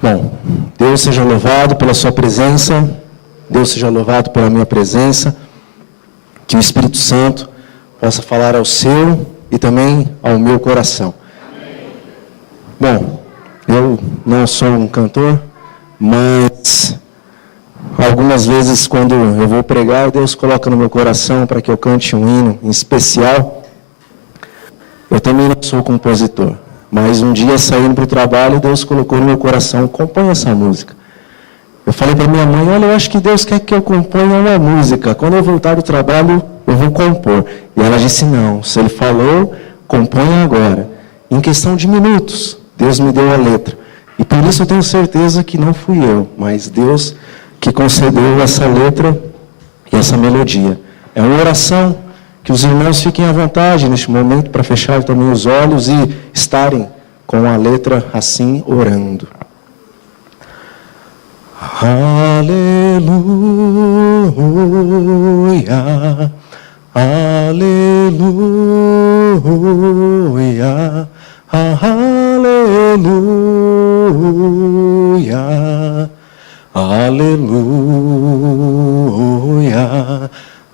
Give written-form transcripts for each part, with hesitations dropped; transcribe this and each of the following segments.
Bom, Deus seja louvado pela sua presença, Deus seja louvado pela minha presença, que o Espírito Santo possa falar ao seu e também ao meu coração. Bom, eu não sou um cantor, mas algumas vezes quando eu vou pregar, Deus coloca no meu coração para que eu cante um hino em especial. Eu também não sou compositor. Mas um dia, saindo para o trabalho, Deus colocou no meu coração, compõe essa música. Eu falei para minha mãe, olha, eu acho que Deus quer que eu componha uma música. Quando eu voltar do trabalho, eu vou compor. E ela disse, não, se ele falou, componha agora. Em questão de minutos, Deus me deu a letra. E por isso eu tenho certeza que não fui eu, mas Deus que concedeu essa letra e essa melodia. É uma oração. Que os irmãos fiquem à vontade neste momento para fechar também os olhos e estarem com a letra assim orando. Aleluia, aleluia, aleluia, aleluia.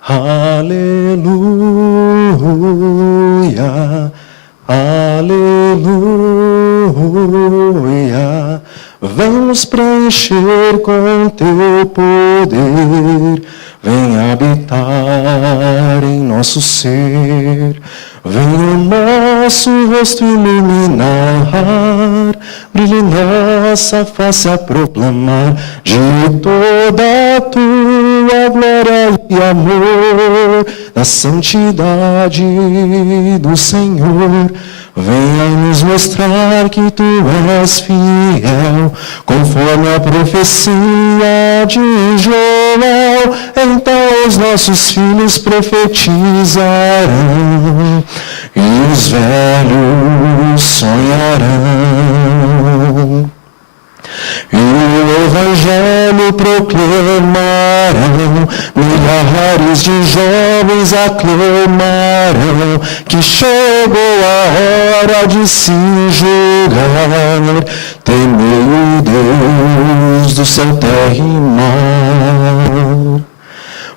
Aleluia, aleluia, vamos preencher com teu poder, vem habitar em nosso ser, vem o nosso rosto iluminar, brilhe nossa face a proclamar de toda a tua glória e amor, da santidade do Senhor. Venha nos mostrar que tu és fiel, conforme a profecia de Joel. Então os nossos filhos profetizarão e os velhos sonharão. E o Evangelho proclamarão, milhares de jovens aclamarão, que chegou a hora de se julgar. Temei o Deus do céu, terra e mar.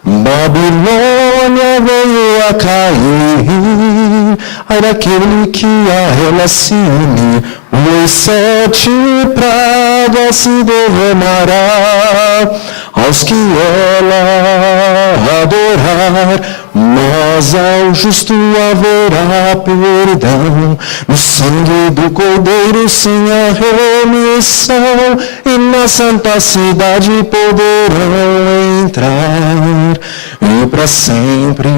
Babilônia veio a cair, ai daquele que a ela se une, os 7 pragas se derramará, aos que ela adorar, mas ao justo haverá perdão, no sangue do Cordeiro sem a remissão, e na santa cidade poderão entrar, e para sempre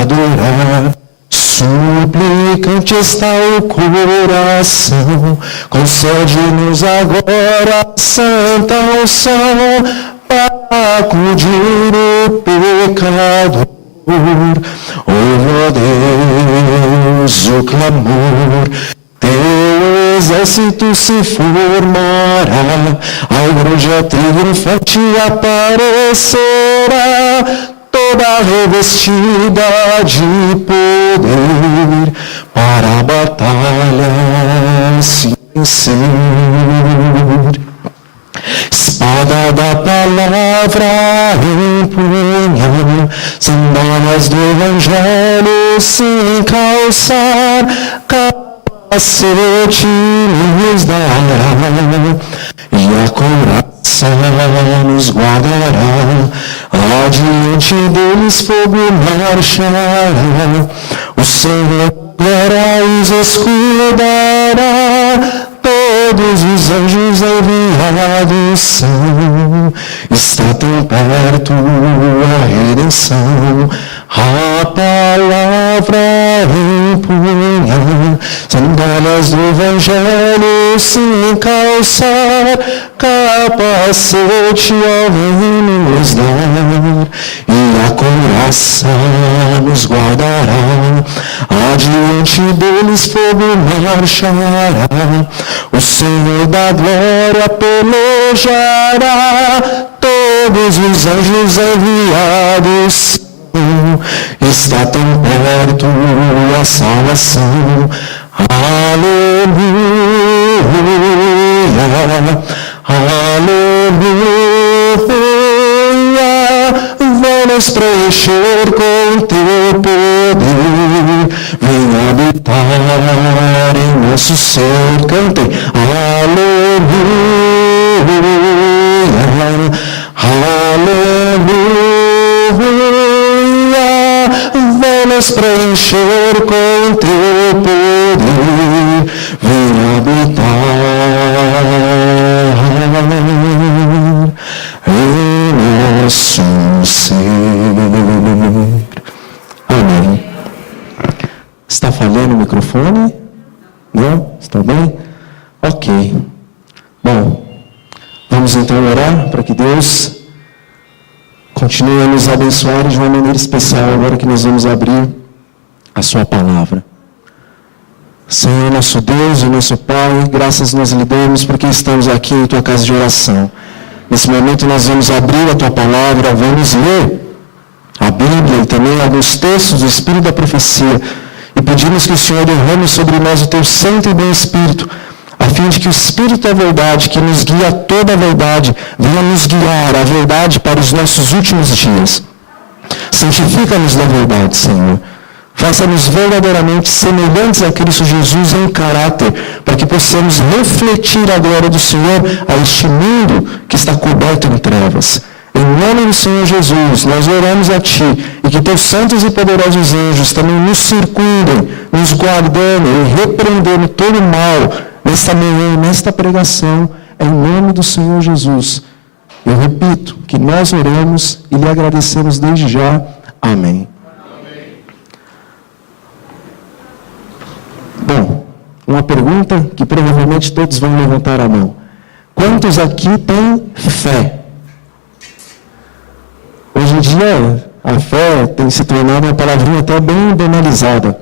adorar. Suplicante está o coração, concede-nos agora santa unção, para acudir o pecador. Ouve, ó Deus, o clamor, teu exército se formará, a igreja triunfante aparecerá, toda revestida de poder, para a batalha se vencer. Espada da palavra empunhar, sandálias do Evangelho se calçar, capacete nos dará, e a couraça nos guardará. Adiante deles fogo marchará, o Senhor glória os escudará, todos os anjos enviados são, está tão perto a redenção, a palavra empunhar, sandálias do Evangelho se calçar, capacete ao reino nos dar, e a couraça nos guardará, adiante deles fogo marchará, o Senhor da glória pelejará, todos os anjos enviados está tão perto a salvação. Aleluia, aleluia. Vem nos preencher com teu poder, vem habitar em nosso ser. Cantem, aleluia, aleluia. Vem nos preencher com teu poder, vem habitar em nosso ser. Amém. Está falhando o microfone? Não? Está bem? Ok. Bom, vamos então orar para que Deus continue a nos abençoar de uma maneira especial agora que nós vamos abrir a sua palavra. Senhor, nosso Deus e nosso Pai, graças nós lhe damos porque estamos aqui em tua casa de oração. Nesse momento nós vamos abrir a tua palavra, vamos ler a Bíblia e também alguns textos do Espírito da Profecia e pedimos que o Senhor derrame sobre nós o teu Santo e bom Espírito, a fim de que o Espírito da verdade, que nos guia a toda a verdade, venha nos guiar a verdade para os nossos últimos dias. Santifica-nos na verdade, Senhor. Faça-nos verdadeiramente semelhantes a Cristo Jesus em caráter, para que possamos refletir a glória do Senhor a este mundo que está coberto em trevas. Em nome do Senhor Jesus, nós oramos a Ti, e que Teus santos e poderosos anjos também nos circundem, nos guardando e repreendendo todo o mal, nesta manhã, nesta pregação, em nome do Senhor Jesus. Eu repito, que nós oramos e lhe agradecemos desde já. Amém. Bom, uma pergunta que provavelmente todos vão levantar a mão. Quantos aqui têm fé? Hoje em dia, a fé tem se tornado uma palavrinha até bem banalizada.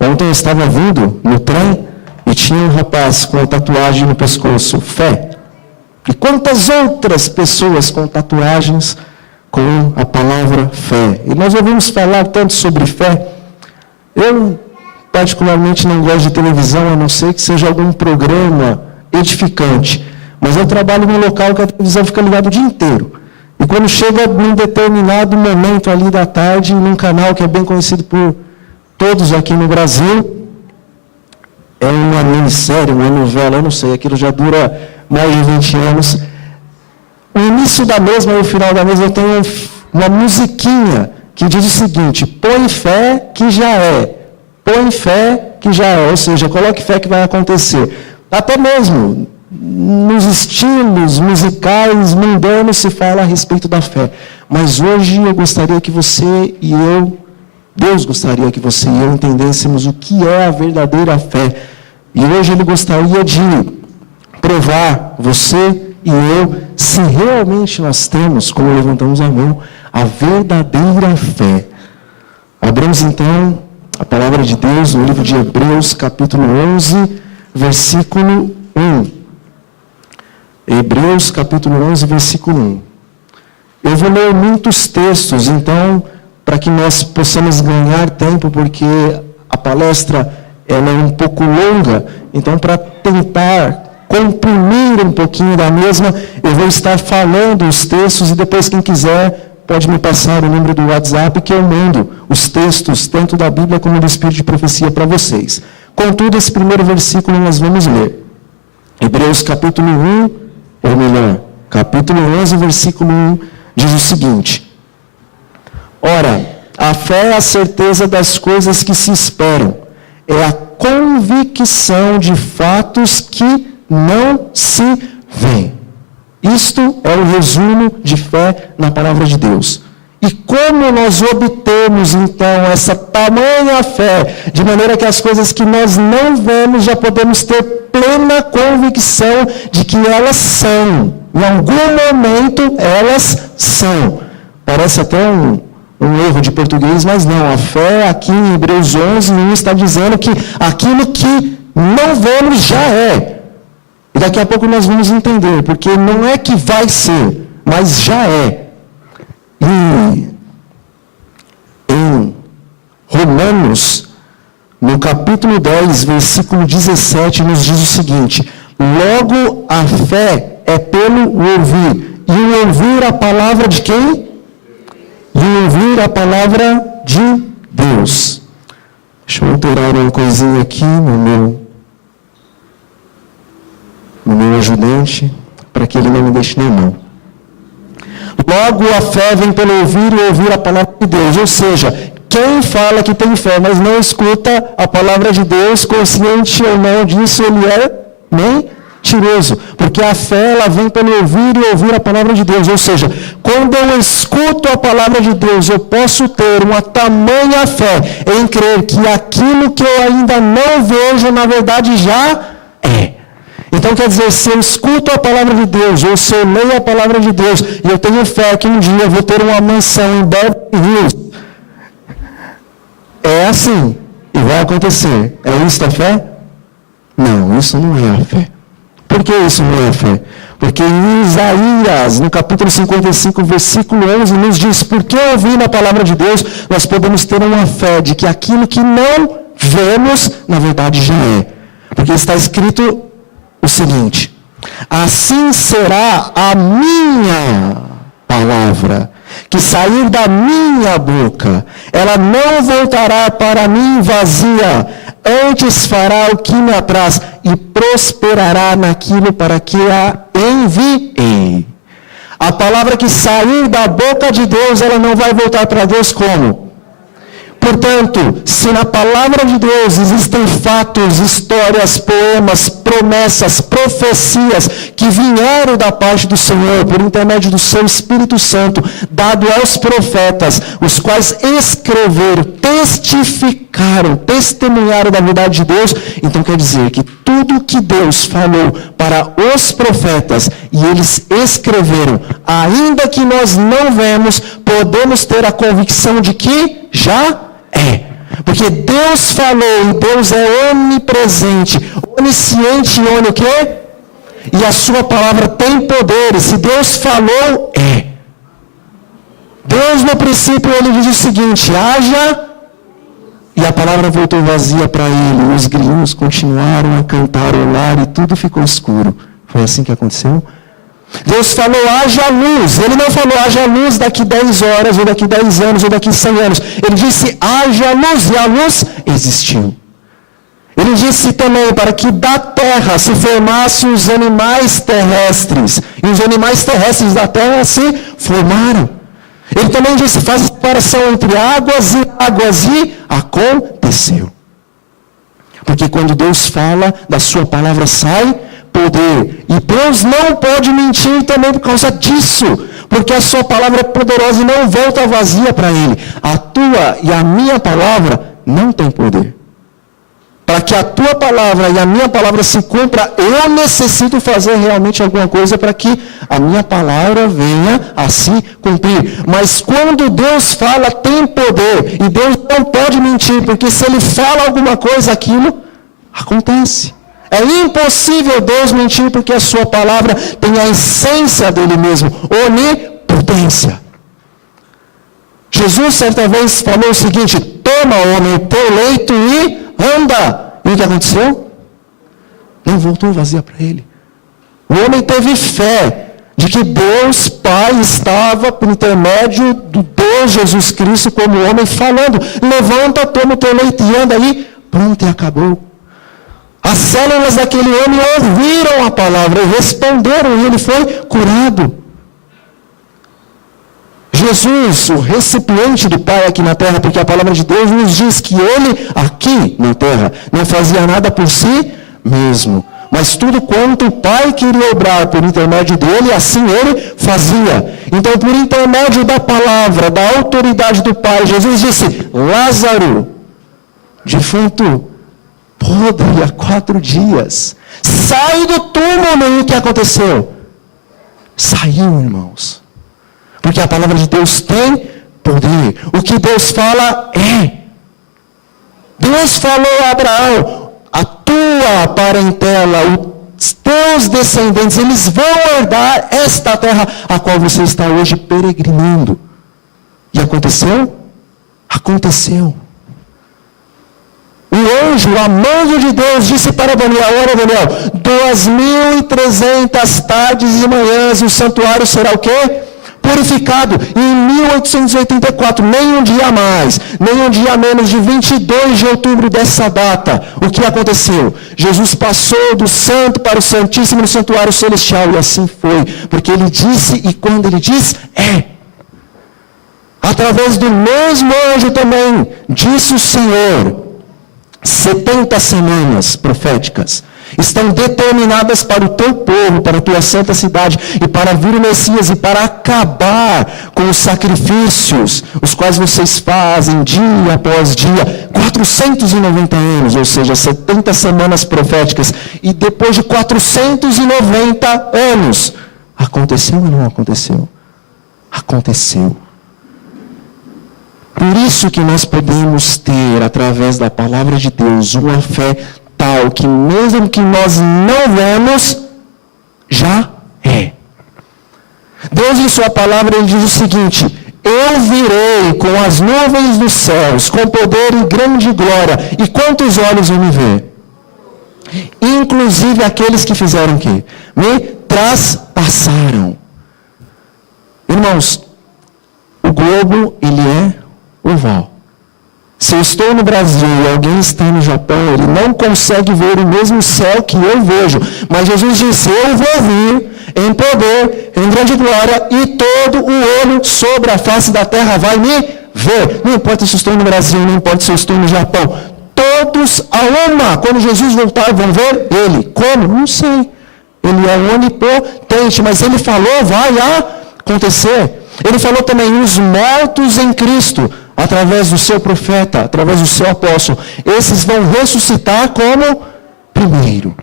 Ontem eu estava vindo no trem e tinha um rapaz com a tatuagem no pescoço, fé. E quantas outras pessoas com tatuagens com a palavra fé? E nós ouvimos falar tanto sobre fé. Eu particularmente não gosto de televisão, a não ser que seja algum programa edificante. Mas eu trabalho num local que a televisão fica ligada o dia inteiro. E quando chega num determinado momento ali da tarde, num canal que é bem conhecido por todos aqui no Brasil, é uma minissérie, uma novela, eu não sei, aquilo já dura mais de 20 anos. O início da mesma e o final da mesma tem uma musiquinha que diz o seguinte: põe fé que já é. Põe fé que já é, ou seja, coloque fé que vai acontecer. Até mesmo nos estilos musicais mundanos se fala a respeito da fé. Mas hoje eu gostaria que você e eu, Deus gostaria que você e eu entendêssemos o que é a verdadeira fé. E hoje Ele gostaria de provar, você e eu, se realmente nós temos, como levantamos a mão, a verdadeira fé. Abramos então a palavra de Deus no livro de Hebreus, capítulo 11, versículo 1. Hebreus, capítulo 11, versículo 1. Eu vou ler muitos textos, então, para que nós possamos ganhar tempo, porque a palestra ela é um pouco longa, então, para tentar comprimir um pouquinho da mesma, eu vou estar falando os textos e depois, quem quiser, pode me passar o número do WhatsApp que eu mando os textos, tanto da Bíblia como do Espírito de Profecia para vocês. Contudo, esse primeiro versículo nós vamos ler. Hebreus capítulo 1, ou melhor, capítulo 11, versículo 1, diz o seguinte: ora, a fé é a certeza das coisas que se esperam, é a convicção de fatos que não se veem. Isto é o resumo de fé na palavra de Deus. E como nós obtemos, então, essa tamanha fé, de maneira que as coisas que nós não vemos, já podemos ter plena convicção de que elas são. Em algum momento, elas são. Parece até um erro de português, mas não. A fé, aqui em Hebreus 11, está dizendo que aquilo que não vemos já é. E daqui a pouco nós vamos entender, porque não é que vai ser, mas já é. E em Romanos, no capítulo 10, versículo 17, nos diz o seguinte: Logo, a fé é pelo ouvir. E o ouvir a palavra de quem? E o ouvir a palavra de Deus. Deixa eu alterar uma coisinha aqui no meu ajudante, para que ele não me deixe na mão. Logo, a fé vem pelo ouvir e ouvir a palavra de Deus. Ou seja, quem fala que tem fé, mas não escuta a palavra de Deus, consciente ou não disso, ele é mentiroso. Porque a fé, ela vem pelo ouvir e ouvir a palavra de Deus. Ou seja, quando eu escuto a palavra de Deus, eu posso ter uma tamanha fé em crer que aquilo que eu ainda não vejo, na verdade, já é. Então, quer dizer, se eu escuto a palavra de Deus, ou se eu leio a palavra de Deus, e eu tenho fé que um dia eu vou ter uma mansão em Beverly Hills, é assim, e vai acontecer. É isso a fé? Não, isso não é a fé. Por que isso não é a fé? Porque em Isaías, no capítulo 55, versículo 11, nos diz, porque ouvindo a palavra de Deus, nós podemos ter uma fé de que aquilo que não vemos, na verdade já é. Porque está escrito o seguinte: assim será a minha palavra que sair da minha boca, ela não voltará para mim vazia, antes fará o que me apraz e prosperará naquilo para que a enviei. A palavra que sair da boca de Deus, ela não vai voltar para Deus como? Portanto, se na palavra de Deus existem fatos, histórias, poemas, promessas, profecias que vieram da parte do Senhor por intermédio do seu Espírito Santo, dado aos profetas, os quais escreveram, testificaram, testemunharam da verdade de Deus, então quer dizer que tudo que Deus falou para os profetas e eles escreveram, ainda que nós não vemos, podemos ter a convicção de que já é. Porque Deus falou, e Deus é onipresente, onisciente e o quê? E a sua palavra tem poder, e se Deus falou, é. Deus no princípio, ele diz o seguinte, haja, e a palavra voltou vazia para ele, os grilos continuaram a cantarolar e tudo ficou escuro. Foi assim que aconteceu? Deus falou, haja luz. Ele não falou, haja luz daqui 10 horas, ou daqui 10 anos, ou daqui 100 anos. Ele disse, haja luz, e a luz existiu. Ele disse também, para que da terra se formassem os animais terrestres. E os animais terrestres da terra se formaram. Ele também disse, faz a separação entre águas, e aconteceu. Porque quando Deus fala, da sua palavra sai poder. E Deus não pode mentir também por causa disso. Porque a sua palavra é poderosa e não volta vazia para ele. A tua e a minha palavra não tem poder. Para que a tua palavra e a minha palavra se cumpra, eu necessito fazer realmente alguma coisa para que a minha palavra venha a se cumprir. Mas quando Deus fala, tem poder. E Deus não pode mentir, porque se Ele fala alguma coisa, aquilo acontece. É impossível Deus mentir, porque a sua palavra tem a essência dele mesmo, onipotência. Jesus certa vez falou o seguinte, toma, homem, o teu leito e anda. E o que aconteceu? Não voltou vazia para ele. O homem teve fé de que Deus Pai estava por intermédio do Deus Jesus Cristo como homem falando, levanta, toma o teu leito e anda aí, pronto, e acabou. As células daquele homem ouviram a palavra e responderam, e ele foi curado. Jesus, o recipiente do Pai aqui na terra, porque a palavra de Deus nos diz que ele, aqui na terra, não fazia nada por si mesmo. Mas tudo quanto o Pai queria obrar por intermédio dele, assim ele fazia. Então, por intermédio da palavra, da autoridade do Pai, Jesus disse, Lázaro, defunto, podre há 4 dias, sai do túmulo. E o que aconteceu? Saiu, irmãos. Porque a palavra de Deus tem poder. O que Deus fala é. Deus falou a Abraão, a tua parentela, os teus descendentes, eles vão herdar esta terra a qual você está hoje peregrinando. E aconteceu? Aconteceu. O anjo, amando de Deus, disse para Daniel: olha, Daniel, 2.300 tardes e manhãs, e o santuário será o quê? Purificado. E em 1884, nem um dia a mais, nem um dia a menos, de 22 de outubro dessa data, o que aconteceu? Jesus passou do santo para o santíssimo no santuário celestial, e assim foi, porque ele disse, e quando ele diz, é. Através do mesmo anjo também, disse o Senhor, 70 semanas proféticas estão determinadas para o teu povo, para a tua santa cidade, e para vir o Messias, e para acabar com os sacrifícios, os quais vocês fazem dia após dia, 490 anos, ou seja, 70 semanas proféticas, e depois de 490 anos, aconteceu ou não aconteceu? Aconteceu. Por isso que nós podemos ter, através da palavra de Deus, uma fé tal que mesmo que nós não vemos, já é. Deus em sua palavra ele diz o seguinte: eu virei com as nuvens dos céus, com poder e grande glória, e quantos olhos vão me ver? Inclusive aqueles que fizeram o quê? Me traspassaram. Irmãos, o globo, ele é oval. Se eu estou no Brasil e alguém está no Japão, ele não consegue ver o mesmo céu que eu vejo. Mas Jesus disse: eu vou vir em poder, em grande glória, e todo o olho sobre a face da terra vai me ver. Não importa se eu estou no Brasil, não importa se eu estou no Japão. Todos a uma, quando Jesus voltar, vão ver ele. Como? Não sei. Ele é onipotente, mas ele falou, vai acontecer. Ele falou também, os mortos em Cristo, através do seu profeta, através do seu apóstolo, esses vão ressuscitar como primeiro.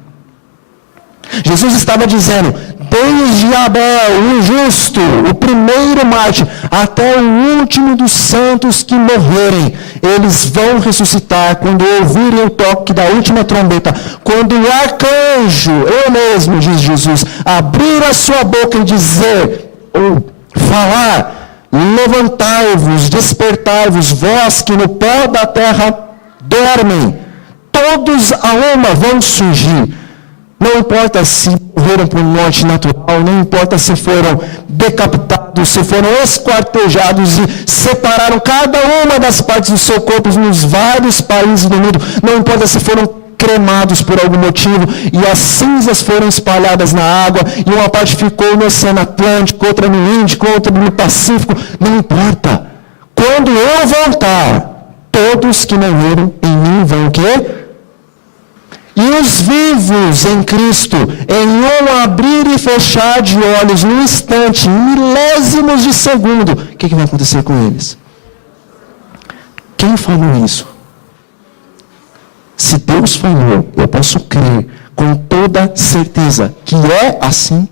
Jesus estava dizendo, desde Abel, o justo, o primeiro mártir, até o último dos santos que morrerem, eles vão ressuscitar quando ouvirem o toque da última trombeta, quando o arcanjo, eu mesmo, diz Jesus, abrir a sua boca e dizer, ou falar, levantai-vos, despertai-vos, vós que no pó da terra dormem, todos a uma vão surgir. Não importa se morreram por morte natural, não importa se foram decapitados, se foram esquartejados e separaram cada uma das partes do seu corpo nos vários países do mundo, não importa se foram cremados por algum motivo, e as cinzas foram espalhadas na água, e uma parte ficou no Oceano Atlântico, outra no Índico, outra no Pacífico, não importa. Quando eu voltar, todos que morreram em mim vão o quê? E os vivos em Cristo, em um abrir e fechar de olhos, num instante, em milésimos de segundo, o que vai acontecer com eles? Quem falou isso? Se Deus falou, eu posso crer com toda certeza que é assim,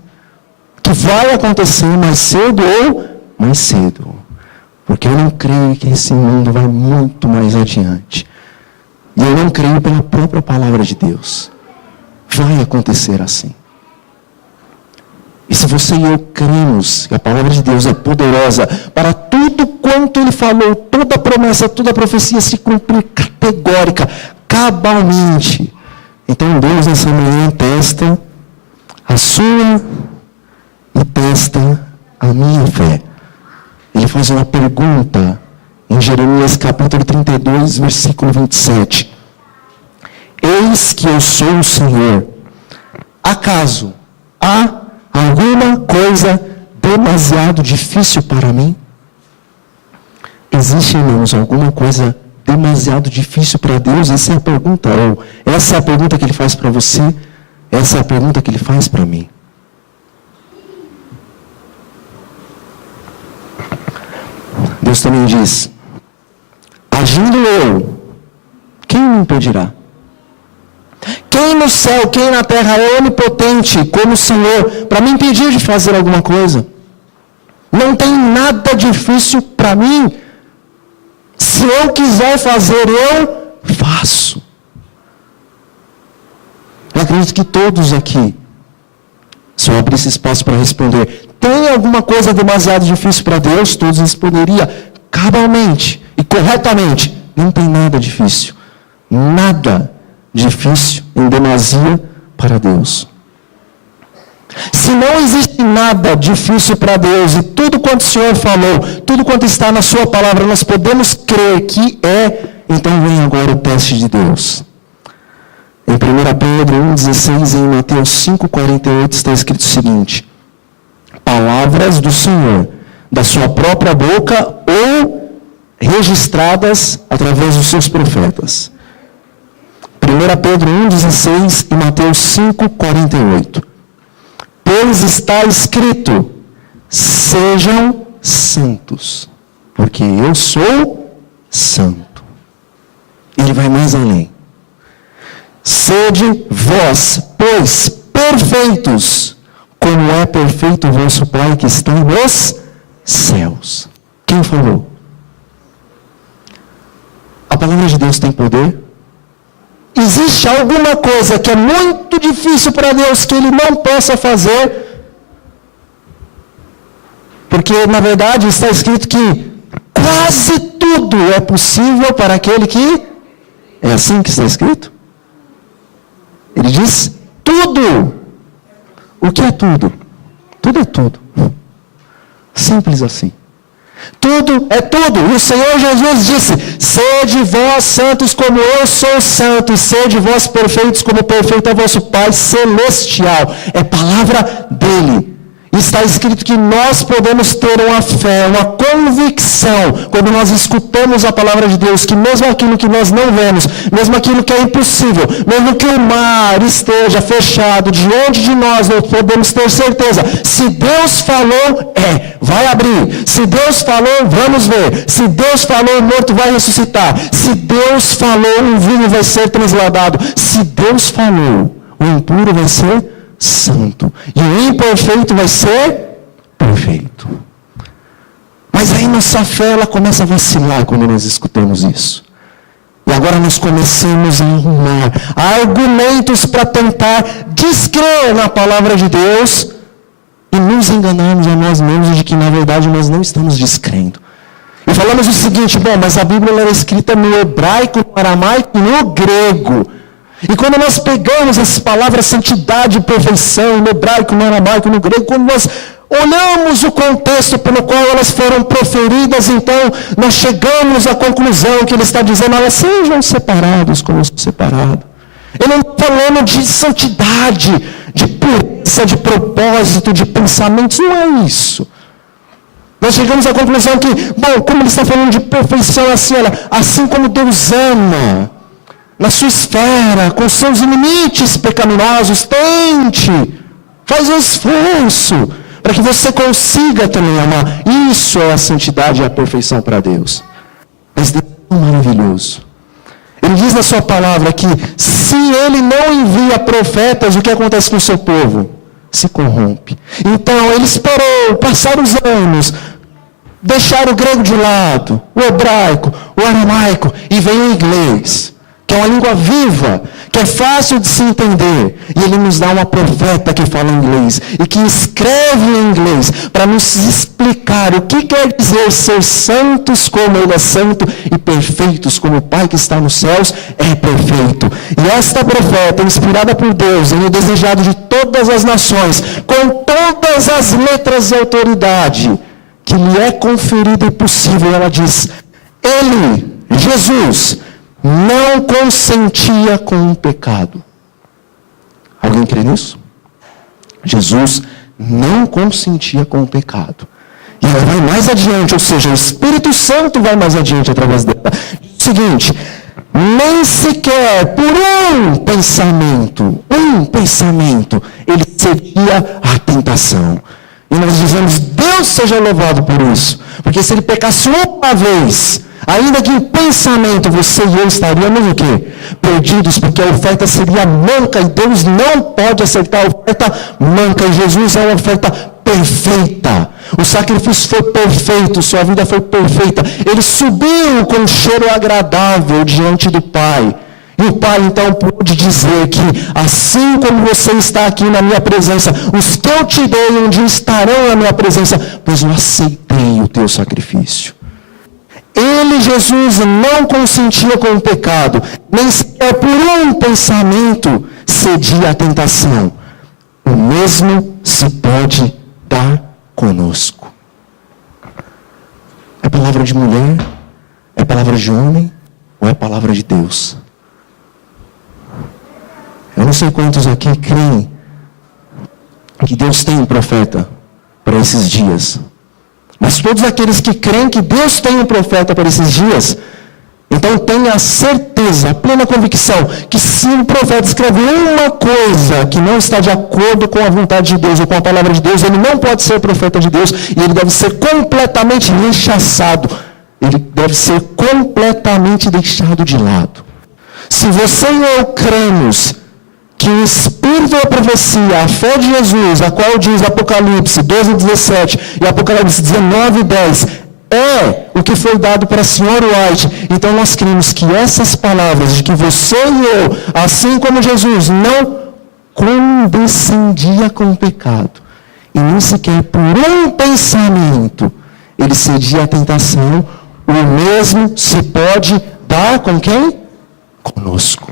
que vai acontecer mais cedo ou mais cedo. Porque eu não creio que esse mundo vai muito mais adiante. E eu não creio pela própria palavra de Deus. Vai acontecer assim. E se você e eu cremos que a palavra de Deus é poderosa para tudo quanto Ele falou, toda promessa, toda profecia se cumprir categórica, cabalmente. Então Deus nessa manhã testa a sua e testa a minha fé. Ele faz uma pergunta em Jeremias capítulo 32, versículo 27. Eis que eu sou o Senhor. Acaso há alguma coisa demasiado difícil para mim? Existe, irmãos, alguma coisa demasiado difícil para Deus? Essa é a pergunta. Ou essa é a pergunta que Ele faz para você. Essa é a pergunta que Ele faz para mim. Deus também diz, agindo eu, quem me impedirá? Quem no céu, quem na terra é onipotente, como o Senhor, para me impedir de fazer alguma coisa? Não tem nada difícil para mim. Se eu quiser fazer, eu faço. Eu acredito que todos aqui, se eu abrisse espaço para responder, tem alguma coisa demasiado difícil para Deus? Todos responderiam cabalmente e corretamente. Não tem nada difícil. Nada difícil em demasia para Deus. Se não existe nada difícil para Deus, e tudo quanto o Senhor falou, tudo quanto está na sua palavra, nós podemos crer que então vem agora o teste de Deus. Em 1 Pedro 1,16 e em Mateus 5,48 está escrito o seguinte: palavras do Senhor, da sua própria boca ou registradas através dos seus profetas. 1 Pedro 1,16 e Mateus 5,48. Pois está escrito: sejam santos, porque eu sou santo. Ele vai mais além. Sede vós, pois, perfeitos, como é perfeito o vosso Pai que está nos céus. Quem falou? A palavra de Deus tem poder? Existe alguma coisa que é muito difícil para Deus que Ele não possa fazer? Porque, na verdade, está escrito que quase tudo é possível para aquele que... É assim que está escrito? Ele diz tudo. O que é tudo? Tudo é tudo. Simples assim. Tudo é tudo. E o Senhor Jesus disse: sede vós santos como eu sou santo, e sede vós perfeitos como perfeito é vosso Pai celestial. É palavra dele. Está escrito que nós podemos ter uma fé, uma convicção, quando nós escutamos a palavra de Deus, que mesmo aquilo que nós não vemos, mesmo aquilo que é impossível, mesmo que o mar esteja fechado diante de nós, nós podemos ter certeza. Se Deus falou, vai abrir. Se Deus falou, vamos ver. Se Deus falou, o morto vai ressuscitar. Se Deus falou, o vinho vai ser transladado. Se Deus falou, o impuro vai ser santo, e o imperfeito vai ser perfeito. Mas aí nossa fé, ela começa a vacilar quando nós escutamos isso. E agora nós começamos a arrumar argumentos para tentar descrer na palavra de Deus e nos enganarmos a nós mesmos de que na verdade nós não estamos descrendo. E falamos o seguinte: bom, mas a Bíblia era escrita no hebraico, no aramaico e no grego. E quando nós pegamos essas palavras santidade e perfeição, no hebraico, no aramaico, no grego, quando nós olhamos o contexto pelo qual elas foram proferidas, então nós chegamos à conclusão que ele está dizendo: elas sejam separados como eu sou separado. Ele não está falando de santidade, de pureza, de propósito, de pensamentos, não é isso. Nós chegamos à conclusão que, bom, como ele está falando de perfeição assim, olha, assim como Deus ama, na sua esfera, com seus limites pecaminosos, tente, faz um esforço, para que você consiga também amar. Isso é a santidade e a perfeição para Deus. Mas Deus é maravilhoso. Ele diz na sua palavra que se Ele não envia profetas, o que acontece com o seu povo? Se corrompe. Então Ele esperou passar os anos, deixar o grego de lado, o hebraico, o aramaico, e veio o inglês, que é uma língua viva, que é fácil de se entender. E Ele nos dá uma profeta que fala inglês e que escreve em inglês para nos explicar o que quer dizer ser santos como Ele é santo e perfeitos como o Pai que está nos céus é perfeito. E esta profeta, inspirada por Deus, em o desejado de todas as nações, com todas as letras e autoridade que lhe é conferida e possível, ela diz: Ele, Jesus, não consentia com o pecado. Alguém crê nisso? Jesus não consentia com o pecado. E ela vai mais adiante, ou seja, o Espírito Santo vai mais adiante através dela. Diz o seguinte: nem sequer por um pensamento, ele cedia à tentação. E nós dizemos: Deus seja louvado por isso. Porque se ele pecasse uma vez, ainda que em pensamento, você e eu estaríamos o quê? Perdidos, porque a oferta seria manca, e Deus não pode aceitar a oferta manca, e Jesus é uma oferta perfeita. O sacrifício foi perfeito, sua vida foi perfeita. Ele subiu com um cheiro agradável diante do Pai. E o Pai então pôde dizer que, assim como você está aqui na minha presença, os que eu te dei um dia estarão na minha presença, pois eu aceitei o teu sacrifício. Ele, Jesus, não consentia com o pecado, nem sequer por um pensamento cedia à tentação. O mesmo se pode dar conosco. É palavra de mulher? É palavra de homem? Ou é palavra de Deus? Eu não sei quantos aqui creem que Deus tem um profeta para esses dias. Mas todos aqueles que creem que Deus tem um profeta para esses dias, então tenha a certeza, a plena convicção, que se um profeta escreve uma coisa que não está de acordo com a vontade de Deus ou com a palavra de Deus, ele não pode ser profeta de Deus e ele deve ser completamente rechaçado. Ele deve ser completamente deixado de lado. Se você e eu cremos que o Espírito da profecia, a fé de Jesus, a qual diz Apocalipse 12:17 e Apocalipse 19:10, é o que foi dado para a senhora White, então nós cremos que essas palavras de que você e eu, assim como Jesus, não condescendia com o pecado, e nem sequer por um pensamento ele cedia à tentação, o mesmo se pode dar com quem? Conosco.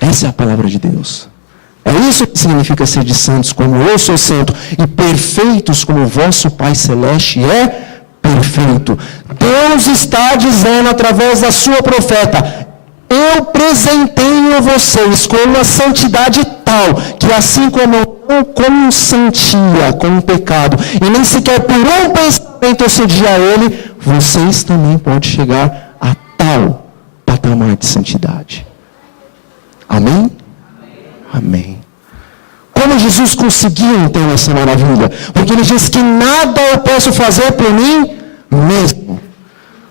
Essa é a palavra de Deus. É isso que significa ser de santos, como eu sou santo, e perfeitos como o vosso Pai Celeste é perfeito. Deus está dizendo através da sua profeta: eu presenteio vocês com uma santidade tal, que assim como eu não consentia com o pecado, e nem sequer por um pensamento eu cedia a ele, vocês também podem chegar a tal patamar de santidade. Amém? Amém. Como Jesus conseguiu então essa maravilha? Porque ele diz que nada eu posso fazer por mim mesmo.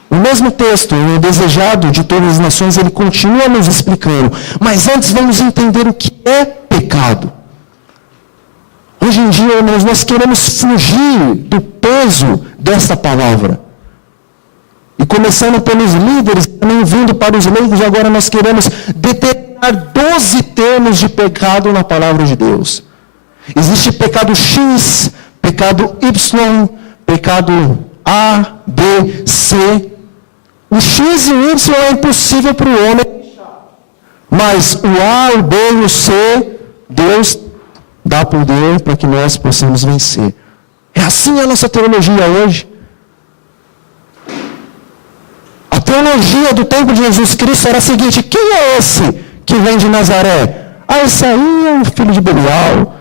O mesmo texto, o desejado de todas as nações, ele continua nos explicando. Mas antes vamos entender o que é pecado. Hoje em dia, irmãos, nós queremos fugir do peso dessa palavra. E começando pelos líderes, também vindo para os leigos, agora nós queremos determinar 12 termos de pecado na palavra de Deus. Existe pecado X, pecado Y, pecado A, B, C. O X e o Y é impossível para o homem, mas o A, o B e o C, Deus dá poder para que nós possamos vencer. É assim a nossa teologia hoje. A teologia do tempo de Jesus Cristo era a seguinte: quem é esse que vem de Nazaré? Ah, esse aí é o filho de Belial.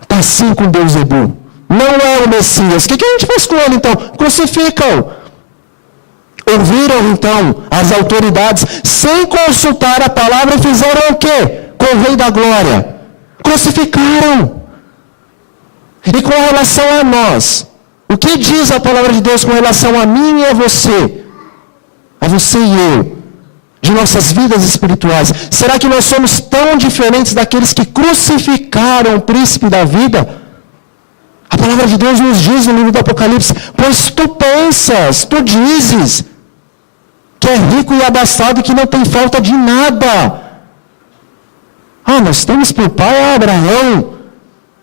Está assim com Deus Zebu. Não é o Messias. O que a gente faz com ele então? Crucificam. Ouviram então as autoridades, sem consultar a palavra, e fizeram o quê? Com o Rei da Glória. Crucificaram. E com relação a nós, o que diz a palavra de Deus com relação a mim e a você? A você e eu, de nossas vidas espirituais. Será que nós somos tão diferentes daqueles que crucificaram o príncipe da vida? A palavra de Deus nos diz no livro do Apocalipse: pois tu pensas, tu dizes, que é rico e abastado e que não tem falta de nada. Ah, nós temos por pai Abraão.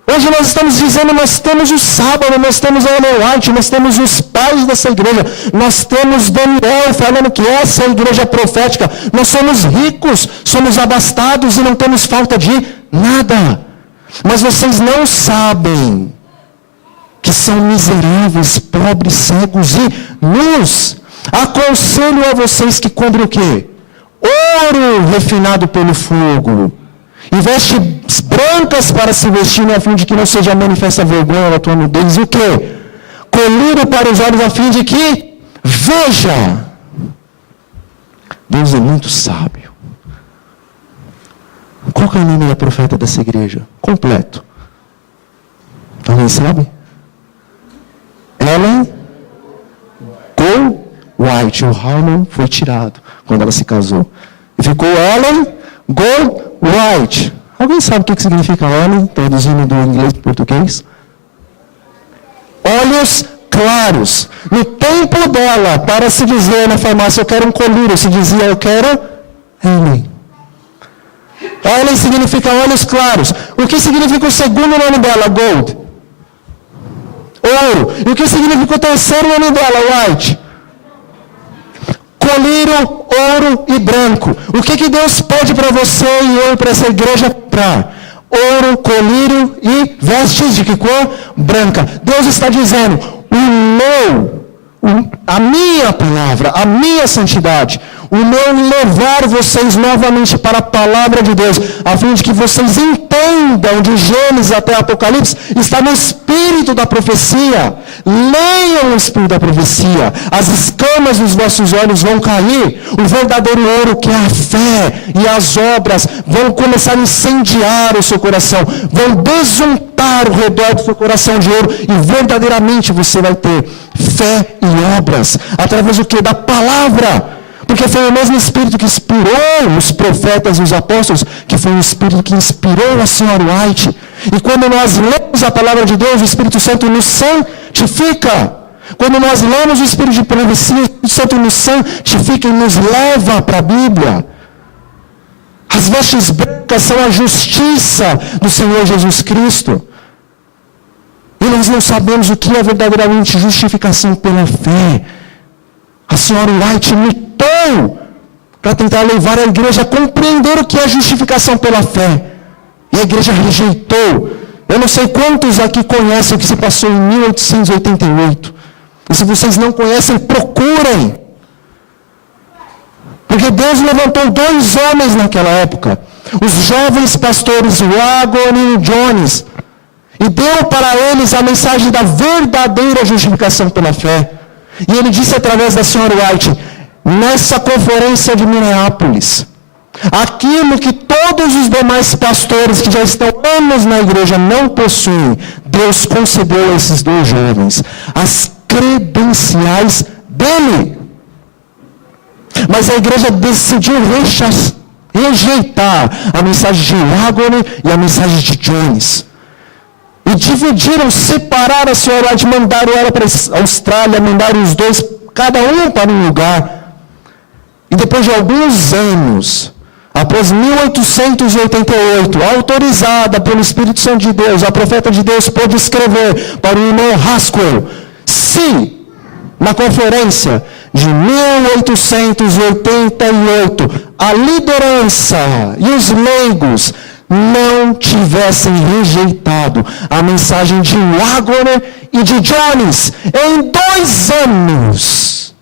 Hoje nós estamos dizendo, nós temos o sábado, nós temos a Ellen White, nós temos os pais dessa igreja, nós temos Daniel falando que essa é a igreja profética. Nós somos ricos, somos abastados e não temos falta de nada. Mas vocês não sabem que são miseráveis, pobres, cegos e nus. Aconselho a vocês que comprem o quê? Ouro refinado pelo fogo. E vestes brancas para se vestirem, a fim de que não seja manifesta vergonha na tua nudez. E o quê? Colírio para os olhos, a fim de que veja. Deus é muito sábio. Qual que é o nome da profeta dessa igreja? Completo. Alguém sabe? Ellen White. O Harmon foi tirado quando ela se casou. E ficou Ellen White. Alguém sabe o que significa Ellen, traduzindo do inglês para o português? Olhos claros. No tempo dela, para se dizer na farmácia, eu quero um colírio, se dizia, eu quero Ellen. Ellen significa olhos claros. O que significa o segundo nome dela? Gold. ouro. E o que significa o terceiro nome dela, white? Colírio, ouro e branco. O que Deus pede para você e eu, para essa igreja comprar? Ouro, colírio e vestes de que cor? Branca. Deus está dizendo, a minha palavra, a minha santidade, o meu levar vocês novamente para a palavra de Deus, a fim de que vocês entendam de Gênesis até Apocalipse, está no espírito da profecia. Leiam o espírito da profecia, as escamas dos vossos olhos vão cair, o verdadeiro ouro que é a fé e as obras vão começar a incendiar o seu coração, vão desuntar o redor do seu coração de ouro, e verdadeiramente você vai ter fé e obras, através do que? Da palavra. Porque foi o mesmo Espírito que inspirou os profetas e os apóstolos, que foi o Espírito que inspirou a senhora White. E quando nós lemos a palavra de Deus, o Espírito Santo nos santifica. Quando nós lemos o Espírito de profecia, o Espírito Santo nos santifica e nos leva para a Bíblia. As vestes brancas são a justiça do Senhor Jesus Cristo. E nós não sabemos o que é verdadeiramente justificação pela fé. A senhora White lutou para tentar levar a igreja a compreender o que é justificação pela fé. E a igreja rejeitou. Eu não sei quantos aqui conhecem o que se passou em 1888. E se vocês não conhecem, procurem. Porque Deus levantou 2 homens naquela época. Os jovens pastores Wagner e Jones. E deu para eles a mensagem da verdadeira justificação pela fé. E ele disse através da senhora White, nessa conferência de Minneapolis, aquilo que todos os demais pastores que já estão anos na igreja não possuem, Deus concedeu a esses 2 jovens as credenciais dele. Mas a igreja decidiu rejeitar a mensagem de Wagner e a mensagem de Jones. E dividiram, separaram a senhora White, mandaram ela para a Austrália, mandaram os 2, cada um para um lugar. E depois de alguns anos, após 1888, autorizada pelo Espírito Santo de Deus, a profeta de Deus pôde escrever para o irmão Haskell, se na conferência de 1888, a liderança e os leigos não tivessem rejeitado a mensagem de Wagner e de Jones, em 2 anos,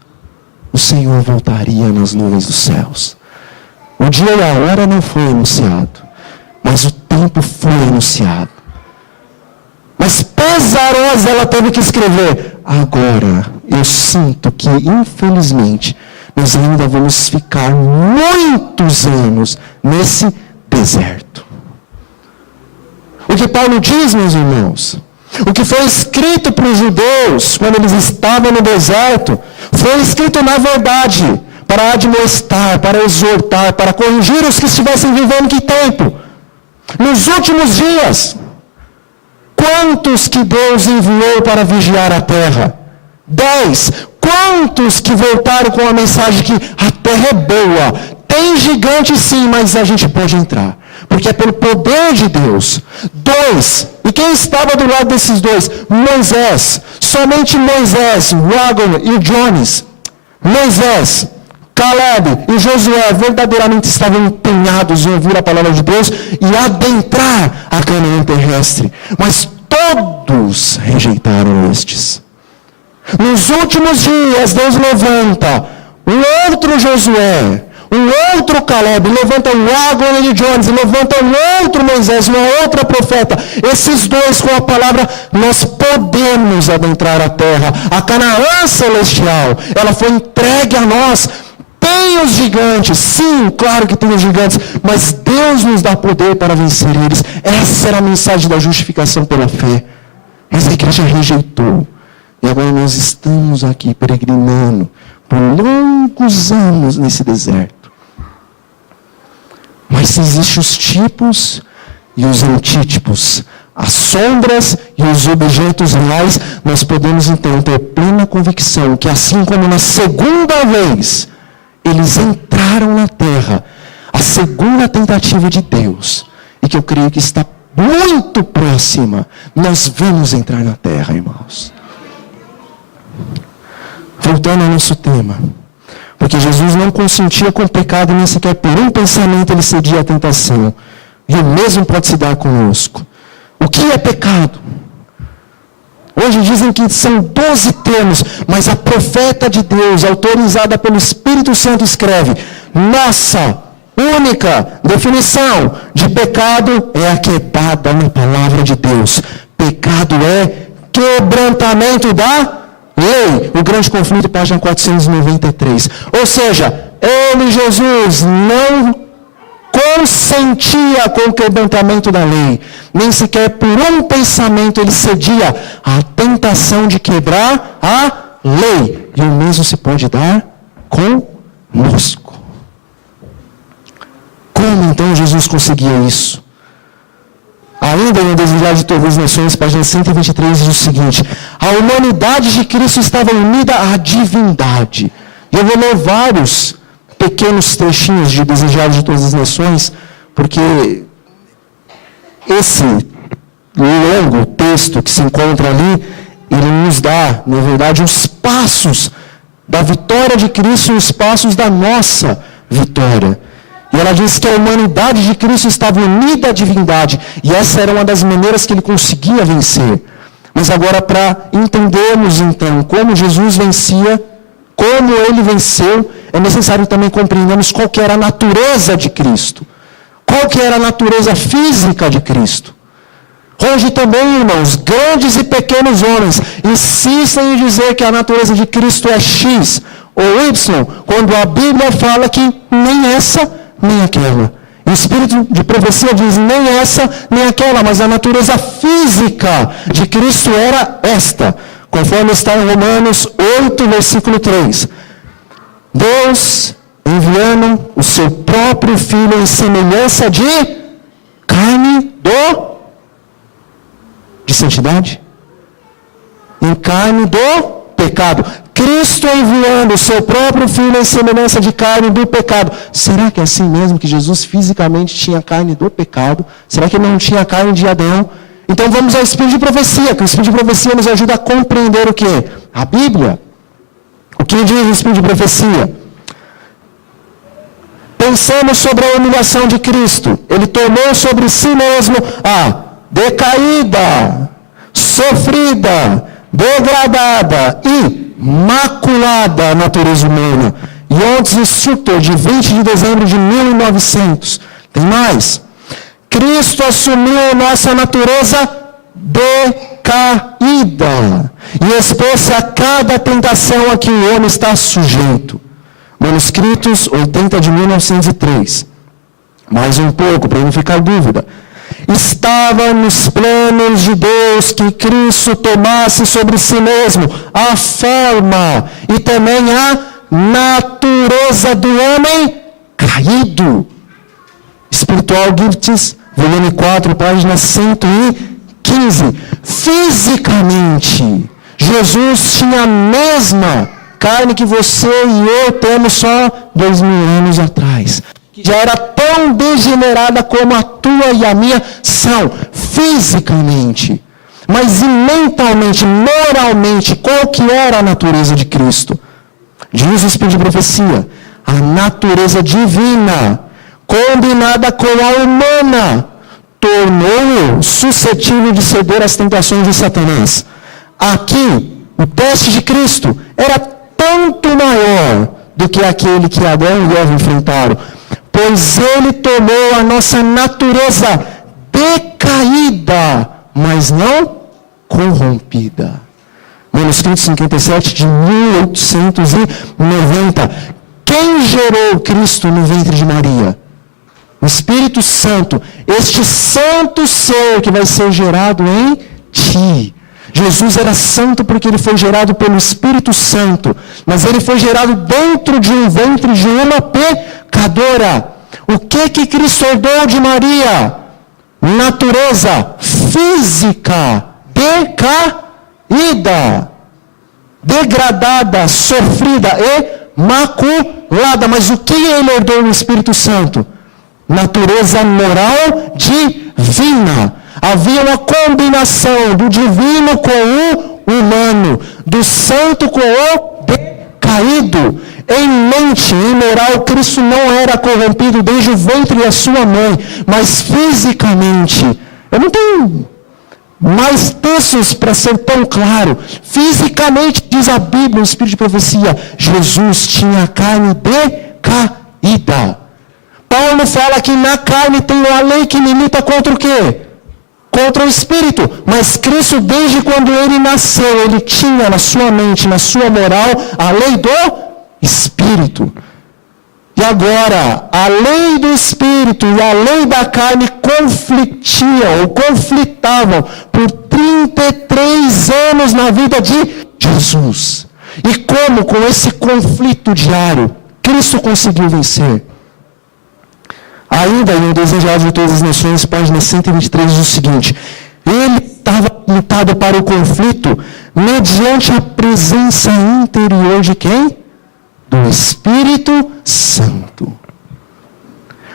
o Senhor voltaria nas nuvens dos céus. O dia e a hora não foi anunciado, mas o tempo foi anunciado. Mas pesarosa ela teve que escrever, agora eu sinto que, infelizmente, nós ainda vamos ficar muitos anos nesse deserto. O que Paulo diz, meus irmãos, o que foi escrito para os judeus, quando eles estavam no deserto, foi escrito na verdade, para admoestar, para exortar, para corrigir os que estivessem vivendo que tempo? Nos últimos dias. Quantos que Deus enviou para vigiar a terra? 10. Quantos que voltaram com a mensagem que a terra é boa? Tem gigante sim, mas a gente pode entrar. Porque é pelo poder de Deus. 2. E quem estava do lado desses 2? Moisés. Somente Moisés, Wagner e Jones. Moisés, Caleb e Josué verdadeiramente estavam empenhados em ouvir a palavra de Deus e adentrar a Canaã terrestre. Mas todos rejeitaram estes. Nos últimos dias, Deus levanta um outro Josué, um outro Caleb, levanta um Wagner e Jones, levanta um outro Moisés, uma outra profeta. Esses 2 com a palavra, nós podemos adentrar a terra. A Canaã celestial, ela foi entregue a nós. Tem os gigantes, sim, claro que tem os gigantes, mas Deus nos dá poder para vencer eles. Essa era a mensagem da justificação pela fé. Mas a igreja rejeitou. E agora nós estamos aqui peregrinando por longos anos nesse deserto. Mas existem os tipos e os antítipos, as sombras e os objetos reais. Nós podemos então ter plena convicção que assim como na segunda vez eles entraram na terra, a segunda tentativa de Deus, e que eu creio que está muito próxima, nós vamos entrar na terra, irmãos. Voltando ao nosso tema. Porque Jesus não consentia com o pecado, nem sequer por um pensamento ele cedia à tentação. E o mesmo pode se dar conosco. O que é pecado? Hoje dizem que são 12 termos, mas a profeta de Deus, autorizada pelo Espírito Santo, escreve: nossa única definição de pecado é a que é dada na palavra de Deus. Pecado é quebrantamento da lei. O grande conflito, página 493. Ou seja, ele, Jesus, não consentia com o quebrantamento da lei. Nem sequer por um pensamento ele cedia à tentação de quebrar a lei. E o mesmo se pode dar conosco. Como então Jesus conseguia isso? Ainda no Desejar de Todas as Nações, página 123, diz o seguinte: a humanidade de Cristo estava unida à divindade. Eu vou ler vários pequenos trechinhos de Desejar de Todas as Nações, porque esse longo texto que se encontra ali, ele nos dá, na verdade, os passos da vitória de Cristo e os passos da nossa vitória. E ela diz que a humanidade de Cristo estava unida à divindade. E essa era uma das maneiras que ele conseguia vencer. Mas agora, para entendermos então como Jesus vencia, como ele venceu, é necessário também compreendermos qual que era a natureza de Cristo. Qual que era a natureza física de Cristo. Hoje também, irmãos, grandes e pequenos homens insistem em dizer que a natureza de Cristo é X ou Y, quando a Bíblia fala que nem essa nem aquela. E o Espírito de profecia diz nem essa, nem aquela, mas a natureza física de Cristo era esta, conforme está em Romanos 8, versículo 3. Deus, enviando o seu próprio Filho em semelhança de carne de santidade, em carne do pecado. Cristo enviando o seu próprio Filho em semelhança de carne do pecado. Será que é assim mesmo que Jesus fisicamente tinha carne do pecado? Será que ele não tinha carne de Adão? Então vamos ao Espírito de profecia, que o Espírito de profecia nos ajuda a compreender o quê? A Bíblia. O que diz o Espírito de profecia? Pensamos sobre a humilhação de Cristo. Ele tomou sobre si mesmo a decaída, sofrida, degradada e maculada natureza humana. E ontem instrutor de 20 de dezembro de 1900. Tem mais. Cristo assumiu nossa natureza decaída e expôs-se a cada tentação a que o homem está sujeito. Manuscritos 80 de 1903. Mais um pouco, para não ficar dúvida. Estava nos planos de Deus que Cristo tomasse sobre si mesmo a forma e também a natureza do homem caído. Espiritual Gifts, volume 4, página 115. Fisicamente, Jesus tinha a mesma carne que você e eu temos só 2000 anos atrás. Que já era tão degenerada como a tua e a minha são, fisicamente. Mas e mentalmente, moralmente, qual que era a natureza de Cristo? Diz o Espírito de profecia, a natureza divina, combinada com a humana, tornou-o suscetível de ceder às tentações de Satanás. Aqui, o teste de Cristo era tanto maior do que aquele que Adão e Eva enfrentaram, pois ele tomou a nossa natureza decaída, mas não corrompida. Manuscrito 57 de 1890. Quem gerou Cristo no ventre de Maria? O Espírito Santo, este santo ser que vai ser gerado em ti. Jesus era santo porque ele foi gerado pelo Espírito Santo, mas ele foi gerado dentro de um ventre de uma pecadora. O que Cristo herdou de Maria? Natureza física, decaída, degradada, sofrida e maculada. Mas o que ele herdou do Espírito Santo? Natureza moral divina. Havia uma combinação do divino com o humano, do santo com o decaído. Em mente e moral, Cristo não era corrompido desde o ventre da sua mãe, mas fisicamente. Eu não tenho mais textos para ser tão claro. Fisicamente, diz a Bíblia, o Espírito de Profecia, Jesus tinha a carne decaída. Paulo fala que na carne tem a lei que limita contra o quê? Contra o Espírito. Mas Cristo, desde quando ele nasceu, ele tinha na sua mente, na sua moral, a lei do Espírito. E agora, a lei do Espírito e a lei da carne conflitavam por 33 anos na vida de Jesus. E como com esse conflito diário, Cristo conseguiu vencer? Ainda em O Desejado de Todas as Nações, página 123, diz o seguinte: ele estava limitado para o conflito mediante a presença interior de quem? Do Espírito Santo.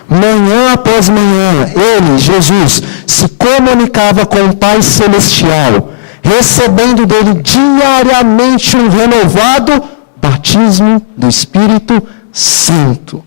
Manhã após manhã, ele, Jesus, se comunicava com o Pai Celestial, recebendo dele diariamente um renovado batismo do Espírito Santo.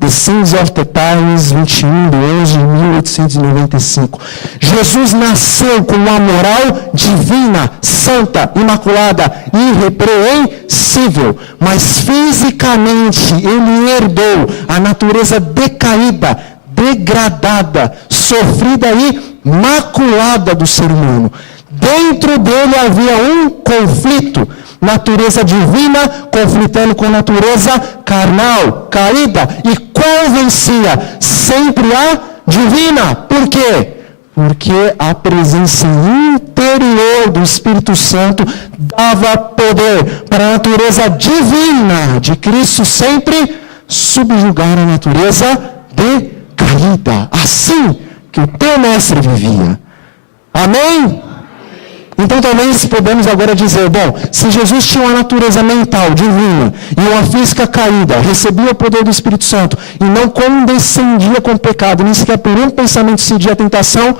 The Sins of the Times, 21/11/1895. Jesus nasceu com uma moral divina, santa, imaculada, irrepreensível, mas fisicamente ele herdou a natureza decaída, degradada, sofrida e maculada do ser humano. Dentro dele havia um conflito. Natureza divina conflitando com natureza carnal, caída. E qual vencia? Sempre a divina. Por quê? Porque a presença interior do Espírito Santo dava poder para a natureza divina de Cristo sempre subjugar a natureza decaída. Assim que o teu mestre vivia. Amém? Então talvez podemos agora dizer, bom, se Jesus tinha uma natureza mental, divina, e uma física caída, recebia o poder do Espírito Santo, e não condescendia com o pecado, nem sequer por um pensamento cedia a tentação,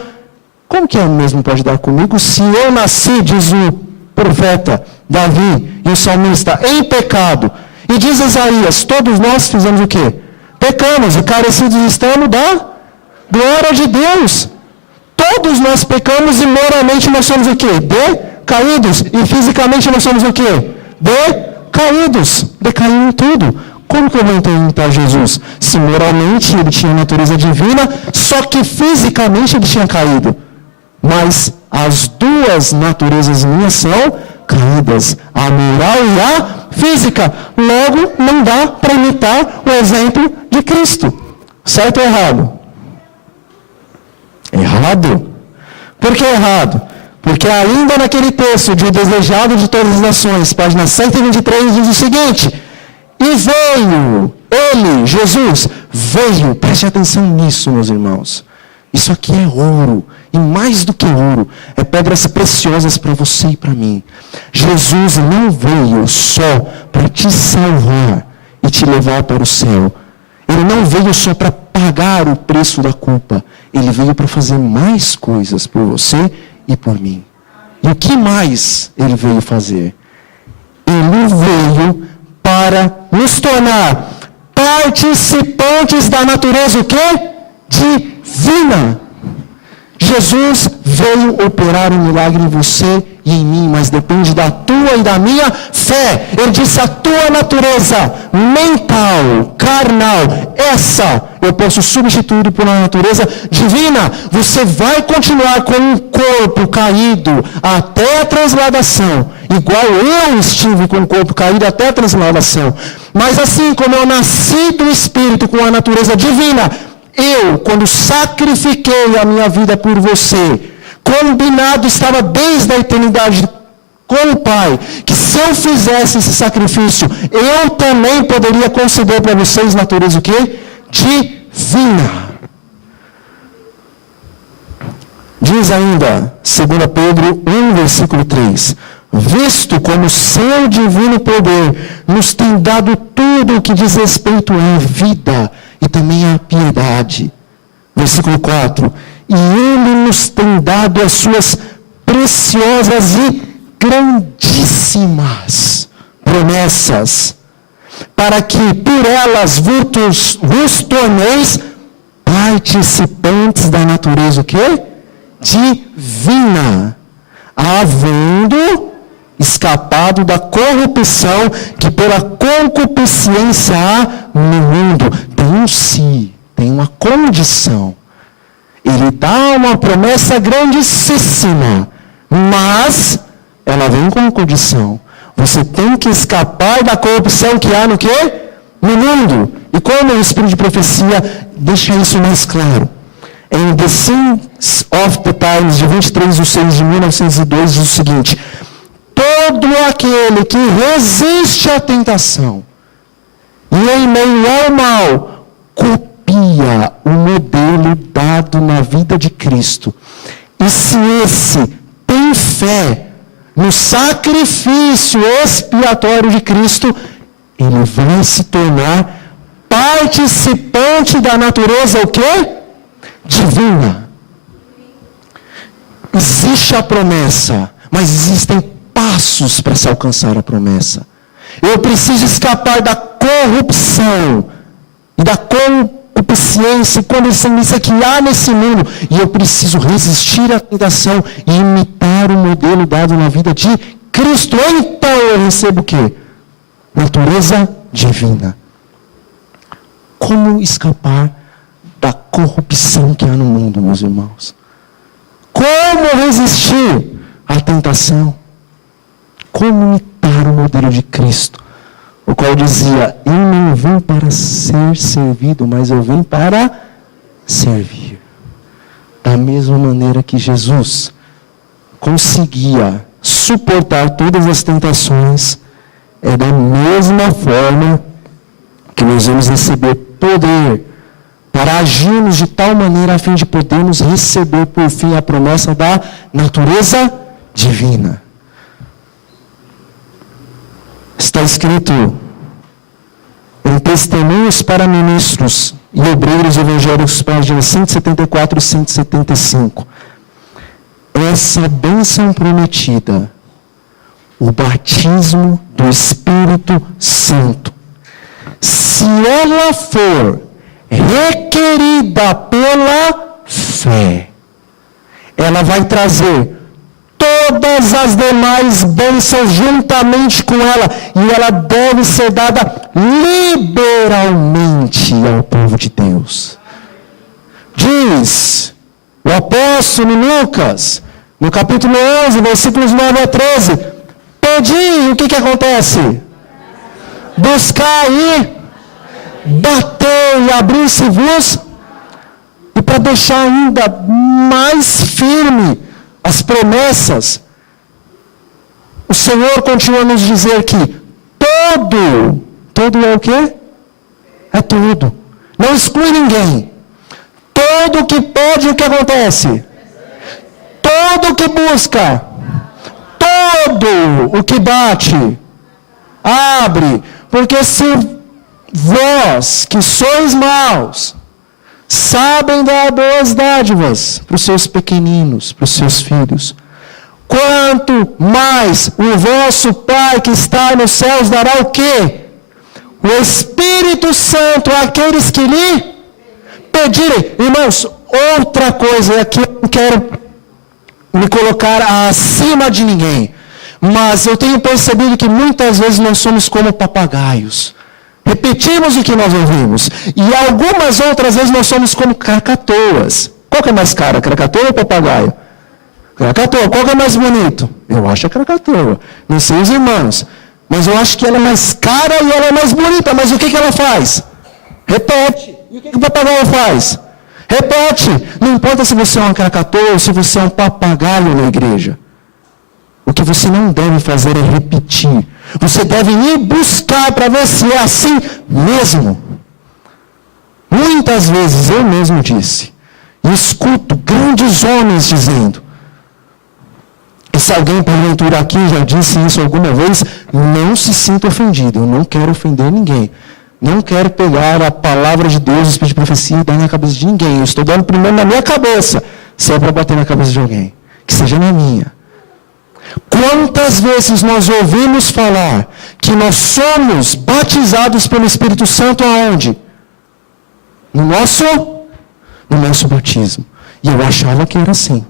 como que ele mesmo pode dar comigo se eu nasci, diz o profeta Davi e o salmista, em pecado? E diz Isaías, todos nós fizemos o quê? Pecamos e carecidos estamos da glória de Deus. Todos nós pecamos e moralmente nós somos o quê? Decaídos. E fisicamente nós somos o quê? Decaídos. Decaíram em tudo. Como que eu vou imitar Jesus? Se moralmente ele tinha natureza divina, só que fisicamente ele tinha caído. Mas as duas naturezas minhas são caídas. A moral e a física. Logo, não dá para imitar o exemplo de Cristo. Certo ou errado? Errado. Por que errado? Porque ainda naquele texto de O Desejado de Todas as Nações, página 123, diz o seguinte: e veio, ele, Jesus, veio, preste atenção nisso, meus irmãos. Isso aqui é ouro, e mais do que ouro, é pedras preciosas para você e para mim. Jesus não veio só para te salvar e te levar para o céu. Ele não veio só para pagar o preço da culpa. Ele veio para fazer mais coisas por você e por mim. E o que mais ele veio fazer? Ele veio para nos tornar participantes da natureza o quê? Divina. Jesus veio operar um milagre em você e em mim, mas depende da tua e da minha fé. Ele disse: a tua natureza mental, carnal, essa eu posso substituir por uma natureza divina. Você vai continuar com um corpo caído até a transladação, igual eu estive com o corpo caído até a transladação. Mas assim como eu nasci do Espírito com a natureza divina, eu, quando sacrifiquei a minha vida por você, combinado estava desde a eternidade com o Pai, que se eu fizesse esse sacrifício, eu também poderia conceder para vocês natureza o quê? Divina. Diz ainda, 2 Pedro 1, versículo 3, visto como seu divino poder nos tem dado tudo o que diz respeito à vida e também à piedade. Versículo 4, e ele nos tem dado as suas preciosas e grandíssimas promessas, para que por elas vos torneis participantes da natureza o quê? Divina, havendo escapado da corrupção que pela concupiscência há no mundo. Tem um si, tem uma condição. Ele dá uma promessa grandíssima, mas ela vem com uma condição. Você tem que escapar da corrupção que há no quê? No mundo. E como o Espírito de Profecia deixa isso mais claro? Em The Signs of the Times, de 23/6 de 1902, diz o seguinte: todo aquele que resiste à tentação e em meio ao mal copia o modelo dado na vida de Cristo. E se esse tem fé no sacrifício expiatório de Cristo, ele vai se tornar participante da natureza o quê? Divina. Existe a promessa, mas existem passos para se alcançar a promessa. Eu preciso escapar da corrupção e da concupiscência, concupiscência que há nesse mundo, e eu preciso resistir à tentação e imitar o modelo dado na vida de Cristo. Então eu recebo o quê? Natureza divina. Como escapar da corrupção que há no mundo, meus irmãos? Como resistir à tentação? Como imitar o modelo de Cristo, o qual dizia: eu não vim para ser servido, mas eu vim para servir. Da mesma maneira que Jesus conseguia suportar todas as tentações, é da mesma forma que nós vamos receber poder para agirmos de tal maneira a fim de podermos receber por fim a promessa da natureza divina. Está escrito em Testemunhos para Ministros e Obreiros Evangélicos, páginas 174 e 175. Essa bênção prometida, o batismo do Espírito Santo, se ela for requerida pela fé, ela vai trazer todas as demais bênçãos juntamente com ela, e ela deve ser dada liberalmente ao povo de Deus. Diz o apóstolo Lucas, no capítulo 11, versículos 9 a 13, pedi, o que acontece? Buscar e bater e abrir-se-vos, e para deixar ainda mais firme as promessas, o Senhor continua a nos dizer que todo é o quê? É tudo. Não exclui ninguém. Todo que pode, o que acontece? Todo que busca, todo o que bate, abre. Porque se vós, que sois maus, sabem dar boas dádivas para os seus pequeninos, para os seus filhos, quanto mais o vosso Pai que está nos céus dará o quê? O Espírito Santo àqueles que lhe pedirem. Irmãos, outra coisa, e aqui eu não quero me colocar acima de ninguém, mas eu tenho percebido que muitas vezes nós somos como papagaios. Repetimos o que nós ouvimos. E algumas outras vezes nós somos como krakatoas. Qual que é mais cara, krakatoa ou papagaio? Krakatoa. Qual que é mais bonito? Eu acho a krakatoa. Não sei os irmãos. Mas eu acho que ela é mais cara e ela é mais bonita. Mas o que ela faz? Repete. E o que o papagaio faz? Repete. Não importa se você é uma krakatoa ou se você é um papagaio na igreja. O que você não deve fazer é repetir. Você deve ir buscar para ver se é assim mesmo. Muitas vezes eu mesmo disse, e escuto grandes homens dizendo, e se alguém porventura aqui já disse isso alguma vez, não se sinta ofendido. Eu não quero ofender ninguém. Não quero pegar a palavra de Deus, o Espírito de Profecia, e dar na cabeça de ninguém. Eu estou dando primeiro na minha cabeça, se é para bater na cabeça de alguém. Que seja na minha. Quando Quantas vezes nós ouvimos falar que nós somos batizados pelo Espírito Santo aonde? No nosso batismo. E eu achava que era assim.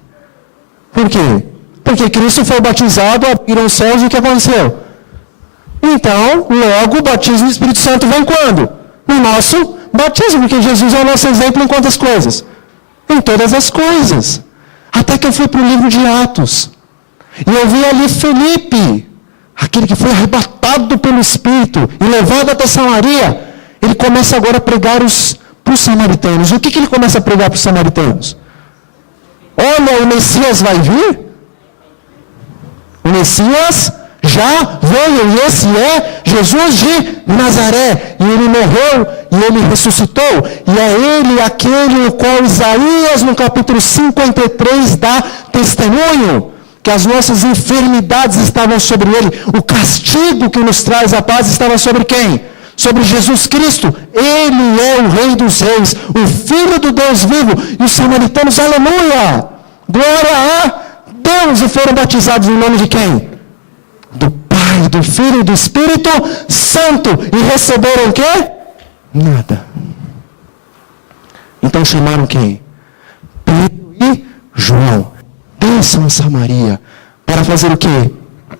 Por quê? Porque Cristo foi batizado, abriram os céus e o que aconteceu? Então, logo o batismo do Espírito Santo vem quando? No nosso batismo, porque Jesus é o nosso exemplo em quantas coisas? Em todas as coisas. Até que eu fui para o livro de Atos. E eu vi ali Felipe, aquele que foi arrebatado pelo Espírito e levado até Samaria. Ele começa agora a pregar para os samaritanos. O que ele começa a pregar para os samaritanos? Olha, o Messias vai vir? O Messias já veio, e esse é Jesus de Nazaré. E ele morreu, e ele ressuscitou. E é ele aquele o qual Isaías, no capítulo 53, dá testemunho. Que as nossas enfermidades estavam sobre ele. O castigo que nos traz a paz estava sobre quem? Sobre Jesus Cristo. Ele é o Rei dos Reis, o Filho do Deus vivo. E os samaritanos, aleluia! Glória a Deus! E foram batizados em nome de quem? Do Pai, do Filho e do Espírito Santo. E receberam o quê? Nada. Então chamaram quem? Pedro e João. Desçam a Samaria para fazer o quê?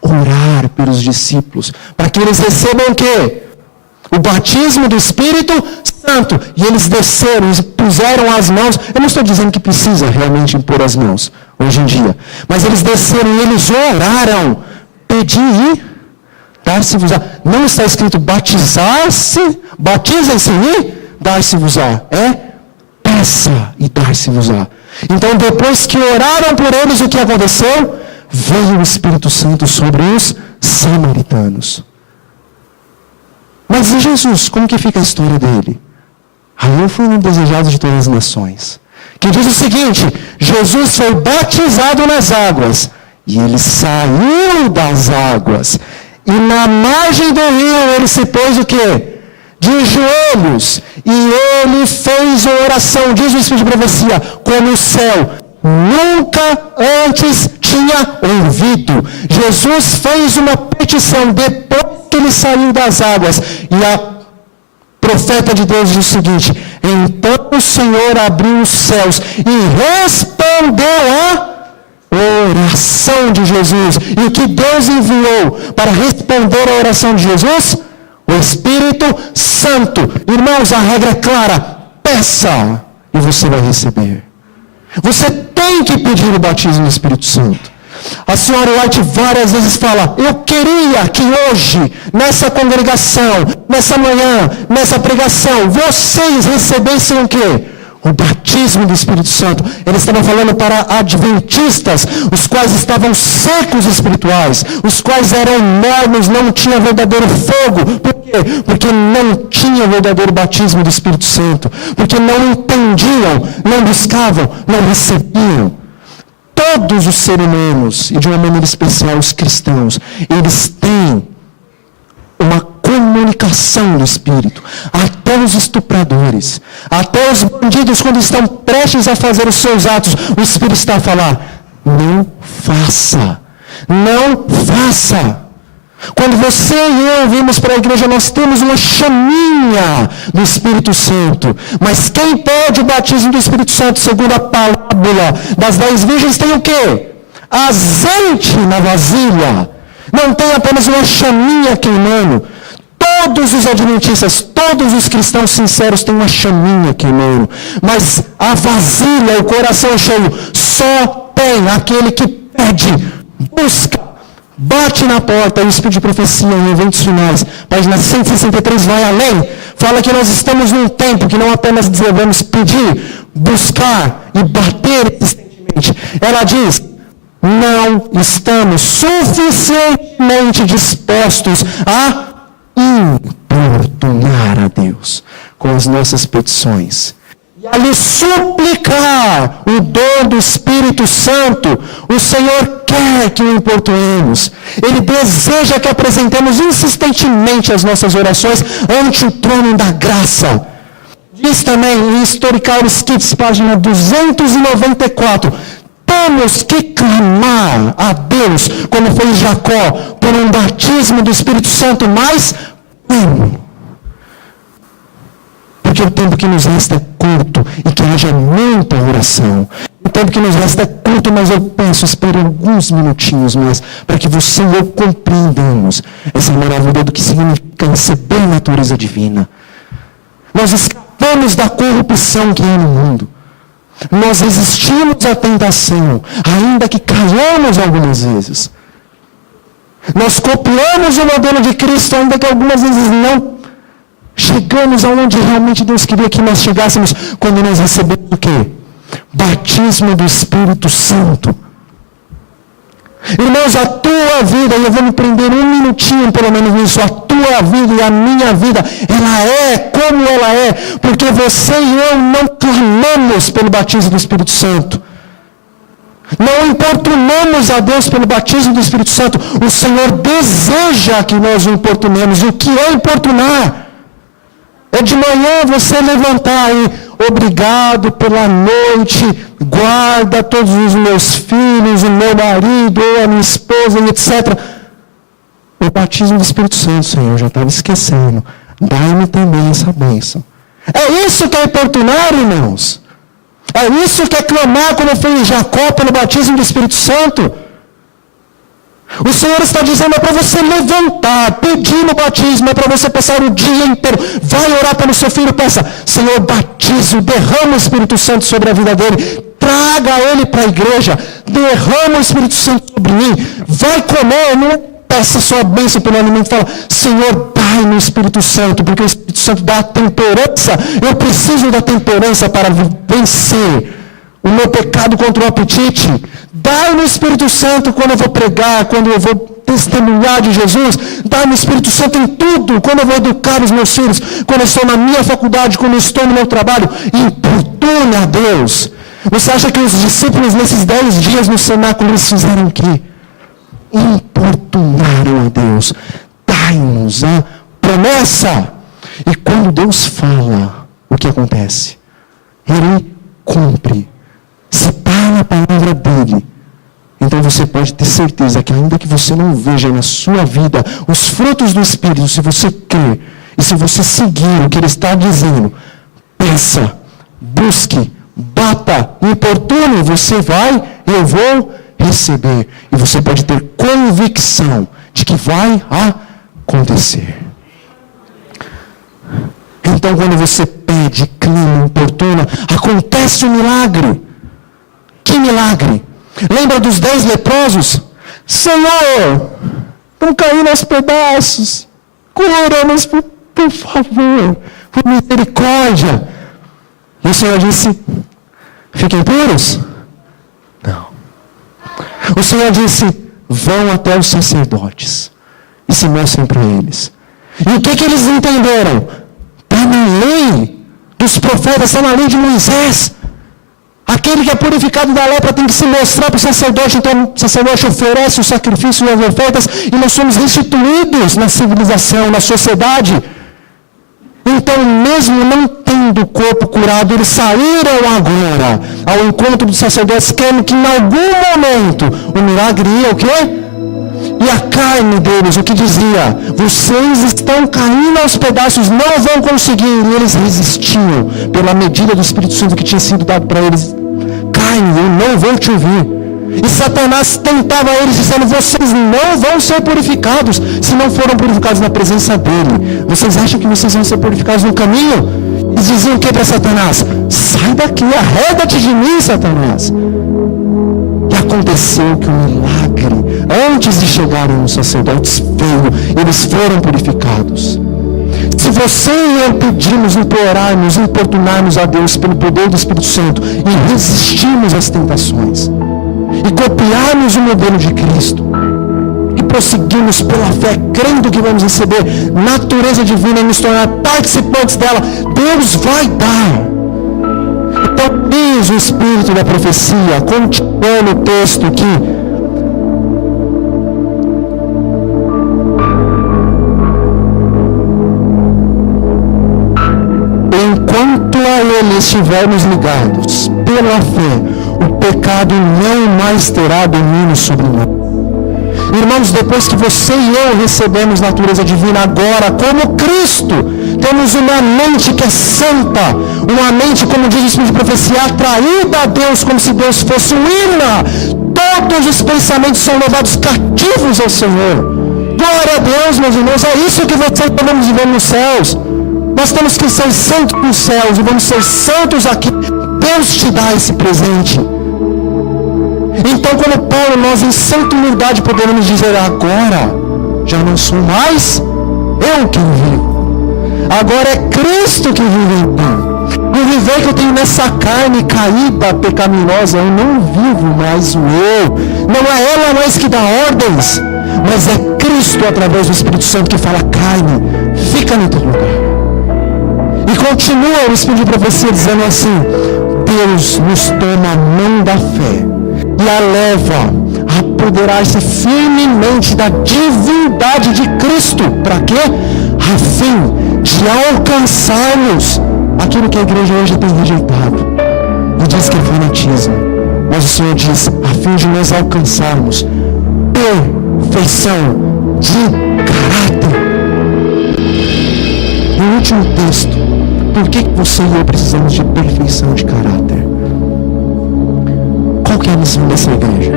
Orar pelos discípulos. Para que eles recebam o quê? O batismo do Espírito Santo. E eles desceram, puseram as mãos. Eu não estou dizendo que precisa realmente impor as mãos, hoje em dia. Mas eles desceram e eles oraram. Pedi e dar-se-vos-á. Não está escrito batizar-se, batizem-se e dar-se-vos-á. É peça e dar-se-vos-á. Então, depois que oraram por eles, o que aconteceu? Veio o Espírito Santo sobre os samaritanos. Mas e Jesus? Como que fica a história dele? Aí eu fui um desejado de todas as nações. Que diz o seguinte: Jesus foi batizado nas águas. E ele saiu das águas. E na margem do rio ele se pôs o quê? De joelhos, e ele fez uma oração, diz o Espírito de profecia, como o céu nunca antes tinha ouvido. Jesus fez uma petição depois que ele saiu das águas, e a profeta de Deus diz o seguinte: então o Senhor abriu os céus e respondeu a oração de Jesus. E o que Deus enviou para responder a oração de Jesus? O Espírito Santo. Irmãos, a regra é clara: peça e você vai receber. Você tem que pedir o batismo do Espírito Santo. A senhora White várias vezes fala: eu queria que hoje, nessa congregação, nessa manhã, nessa pregação, vocês recebessem o quê? O batismo do Espírito Santo. Ele estava falando para adventistas, os quais estavam secos espirituais, os quais eram mornos, não tinham verdadeiro fogo. Por quê? Porque não tinham verdadeiro batismo do Espírito Santo. Porque não entendiam, não buscavam, não recebiam. Todos os seres humanos, e de uma maneira especial os cristãos, eles têm uma comunicação do Espírito. Até os estupradores, até os bandidos, quando estão prestes a fazer os seus atos, o Espírito está a falar: não faça, não faça. Quando você e eu vimos para a igreja, nós temos uma chaminha do Espírito Santo. Mas quem pede o batismo do Espírito Santo, segundo a parábola das 10 virgens, tem o quê? Azeite na vasilha. Não tem apenas uma chaminha queimando. Todos os adventistas, todos os cristãos sinceros têm uma chaminha queimando. Mas a vasilha, o coração cheio, só tem aquele que pede, busca, bate na porta. O Espírito de profecia em eventos finais, página 163, vai além. Fala que nós estamos num tempo que não apenas devemos pedir, buscar e bater insistentemente. Ela diz: não estamos suficientemente dispostos a importunar a Deus com as nossas petições e a lhe suplicar o dom do Espírito Santo. O Senhor quer que o importunemos. Ele deseja que apresentemos insistentemente as nossas orações ante o trono da graça. Diz também em Historical Skits, página 294, temos que clamar a Deus Deus, como fez Jacó, por um batismo do Espírito Santo mais pleno. Porque o tempo que nos resta é curto e que haja muita oração. O tempo que nos resta é curto, mas eu peço, espere alguns minutinhos mais, para que você e eu compreendamos essa maravilha do que significa receber a natureza divina. Nós escapamos da corrupção que há no mundo. Nós resistimos à tentação, ainda que caiamos algumas vezes. Nós copiamos o modelo de Cristo, ainda que algumas vezes não chegamos aonde realmente Deus queria que nós chegássemos, quando nós recebemos o quê? Batismo do Espírito Santo. Irmãos, a tua vida, e eu vou me prender um minutinho pelo menos nisso, a tua vida e a minha vida, ela é como ela é, porque você e eu não clamamos pelo batismo do Espírito Santo. Não importunamos a Deus pelo batismo do Espírito Santo. O Senhor deseja que nós o importunemos. E o que é importunar? É de manhã você levantar e obrigado pela noite, guarda todos os meus filhos, o meu marido, a minha esposa, etc. O batismo do Espírito Santo, Senhor, já estava esquecendo. Dai-me também essa bênção. É isso que é importunar, irmãos. É isso que é clamar, como fez Jacó pelo batismo do Espírito Santo. O Senhor está dizendo, é para você levantar, pedir no batismo, é para você passar o dia inteiro. Vai orar pelo seu filho, peça, Senhor, batizo, derrama o Espírito Santo sobre a vida dele, traga ele para a igreja, derrama o Espírito Santo sobre mim, vai comer, não peça sua bênção pelo alimento, fala, Senhor, dai-me o Espírito Santo, porque o Espírito Santo dá a temperança, eu preciso da temperança para vencer o meu pecado contra o apetite. Dai-me o Espírito Santo quando eu vou pregar, quando eu vou testemunhar de Jesus. Dai-me o Espírito Santo em tudo, quando eu vou educar os meus filhos, quando eu estou na minha faculdade, quando eu estou no meu trabalho. Importune a Deus. Você acha que os discípulos nesses 10 dias no cenáculo eles fizeram o quê? Importunaram a Deus. Dai-nos a promessa. E quando Deus fala, o que acontece? Ele cumpre. Se está na palavra dele, então você pode ter certeza que ainda que você não veja na sua vida os frutos do Espírito, se você crer e se você seguir o que ele está dizendo, peça, busque, bata, importune, você vai, eu vou receber. E você pode ter convicção de que vai acontecer. Então quando você pede, clama, importuna, acontece um milagre. Que milagre! Lembra dos 10 leprosos? Senhor, estão caindo aos pedaços. Cura-nos, por favor, por misericórdia. E o Senhor disse, fiquem puros? Não. O Senhor disse, vão até os sacerdotes e se mostrem para eles. E o que eles entenderam? Está na lei dos profetas, está na lei de Moisés. Aquele que é purificado da lepra tem que se mostrar para o sacerdote, então o sacerdote oferece o sacrifício e as ofertas, e nós somos restituídos na civilização, na sociedade. Então, mesmo não tendo o corpo curado, eles saíram agora ao encontro dos sacerdotes, querendo que em algum momento o milagre ia o quê? E a carne deles, o que dizia? Vocês estão caindo aos pedaços, não vão conseguir. E eles resistiam pela medida do Espírito Santo que tinha sido dado para eles. Carne, eu não vou te ouvir. E Satanás tentava eles, dizendo, vocês não vão ser purificados se não foram purificados na presença dele. Vocês acham que vocês vão ser purificados no caminho? Eles diziam o que para Satanás? Sai daqui, arreda-te de mim, Satanás. E aconteceu que o milagre, antes de chegarem os sacerdotes, veio, eles foram purificados. Se você e eu pedirmos, implorarmos, importunarmos a Deus pelo poder do Espírito Santo e resistirmos às tentações, e copiarmos o modelo de Cristo, e prosseguirmos pela fé, crendo que vamos receber natureza divina e nos tornar participantes dela, Deus vai dar. Então, diz o Espírito da profecia, continuando o texto aqui. Enquanto a Ele estivermos ligados pela fé, o pecado não mais terá domínio sobre nós. Irmãos, depois que você e eu recebemos natureza divina, agora, como Cristo, temos uma mente que é santa, uma mente, como diz o Espírito de Profecia, atraída a Deus, como se Deus fosse um imã. Todos os pensamentos são levados cativos ao Senhor. Glória a Deus, meus irmãos, é isso que você e eu vamos viver nos céus. Nós temos que ser santos nos céus e vamos ser santos aqui. Deus te dá esse presente. Então, como Paulo, nós em santa humildade podemos dizer: agora já não sou mais eu quem vivo, agora é Cristo que vive em mim. O viver que eu tenho nessa carne caída, pecaminosa, eu não vivo mais o eu. Não é ela mais que dá ordens, mas é Cristo através do Espírito Santo que fala: carne, fica no teu lugar. E continua o Espírito de Profecia dizendo assim: Deus nos toma a mão da fé e a leva a apoderar-se firmemente da divindade de Cristo. Para quê? A fim de alcançarmos aquilo que a igreja hoje tem rejeitado e diz que é fanatismo. Mas o Senhor diz: a fim de nós alcançarmos perfeição de caráter. E o último texto: por que você e eu precisamos de perfeição de caráter? Qual que é a missão dessa igreja?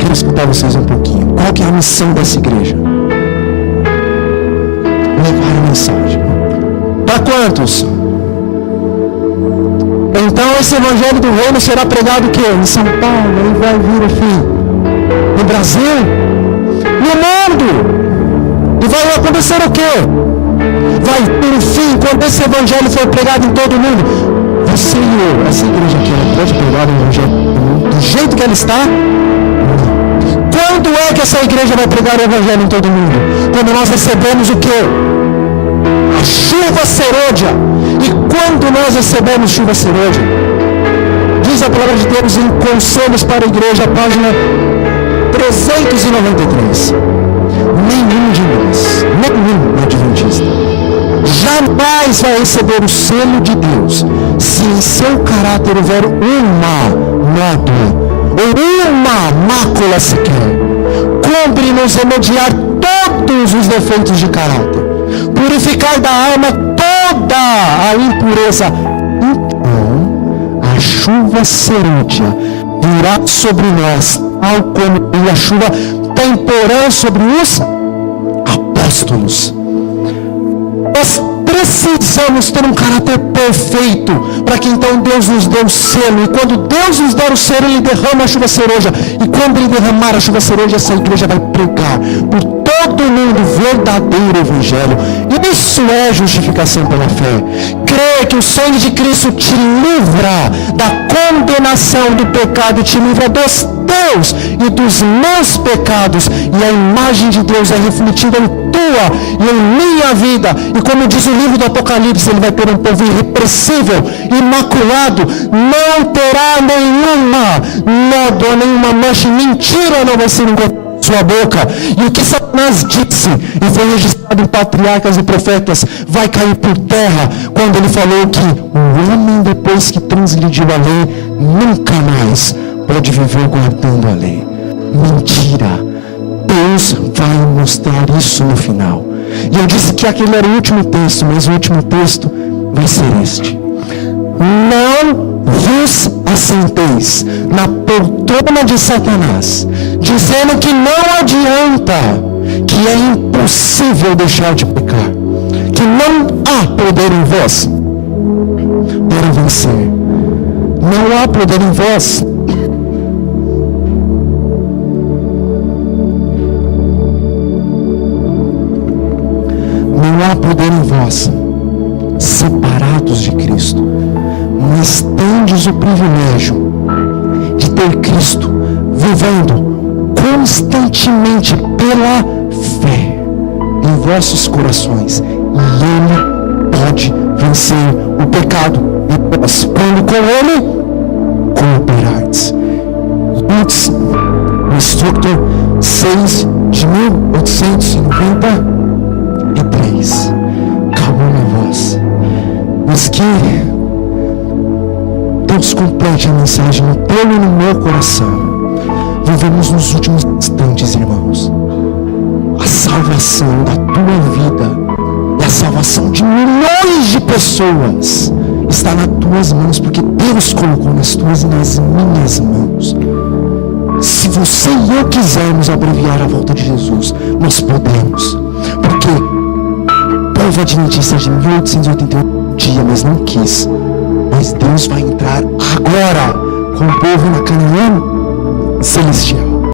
Quero escutar vocês um pouquinho. Qual que é a missão dessa igreja? Levar a mensagem. Para quantos? Então esse evangelho do reino será pregado o quê? Em São Paulo, aí vai vir o fim. No Brasil? No mundo! E vai acontecer o quê? Vai ter o fim quando esse evangelho for pregado em todo o mundo. Você e eu, essa igreja aqui, ela pode pregar o evangelho do jeito que ela está? Quando é que essa igreja vai pregar o evangelho em todo o mundo? Quando nós recebemos o quê? A chuva serôdia. E quando nós recebemos chuva serôdia? Diz a palavra de Deus em Conselhos para a Igreja, página 393. Nenhum de nós, nenhum adventista, jamais vai receber o selo de Deus se em seu caráter houver uma nódoa ou uma mácula sequer. Cumpre-nos remediar todos os defeitos de caráter, purificar da alma toda a impureza. Então a chuva serôdia virá sobre nós, tal como a chuva temporã sobre os apóstolos. Nós precisamos ter um caráter perfeito, para que então Deus nos dê o selo. E quando Deus nos der o selo, Ele derrama a chuva serôdia. E quando Ele derramar a chuva serôdia, essa igreja vai pregar por todo mundo o verdadeiro evangelho. E isso é justificação pela fé. Crer que o sangue de Cristo te livra da condenação do pecado, te livra dos teus e dos meus pecados, e a imagem de Deus é refletida em tua e em minha vida. E como diz o livro do Apocalipse, Ele vai ter um povo irrepressível, imaculado, não terá nenhuma nódoa, nenhuma mancha, mentira não vai ser encontrada em sua boca. E o que Satanás disse e foi registrado em patriarcas e profetas vai cair por terra quando ele falou que o homem, depois que transgrediu a lei, nunca mais pode viver guardando a lei. Mentira. Deus vai mostrar isso no final. E eu disse que aquele era o último texto, mas o último texto vai ser este: não vos assenteis na poltrona de Satanás, dizendo que não adianta, que é impossível deixar de pecar, que não há poder em vós para vencer. Não há poder em vós. Não há poder em vós, separados de Cristo, mas tendes o privilégio de ter Cristo vivendo constantemente pela fé em vossos corações, e Ele pode vencer o pecado em vós, quando com Ele cooperardes. Lutz, o instrutor 6 de 1893. Calma na voz, mas que Deus complete a mensagem no teu e no meu coração. Vivemos nos últimos instantes, irmão. salvação da tua vida e a salvação de milhões de pessoas está nas tuas mãos, porque Deus colocou nas tuas e nas minhas mãos. Se você e eu quisermos abreviar a volta de Jesus, nós podemos, porque o povo adventista de 1888 dia, mas não quis. Mas Deus vai entrar agora com o povo na Canaã celestial.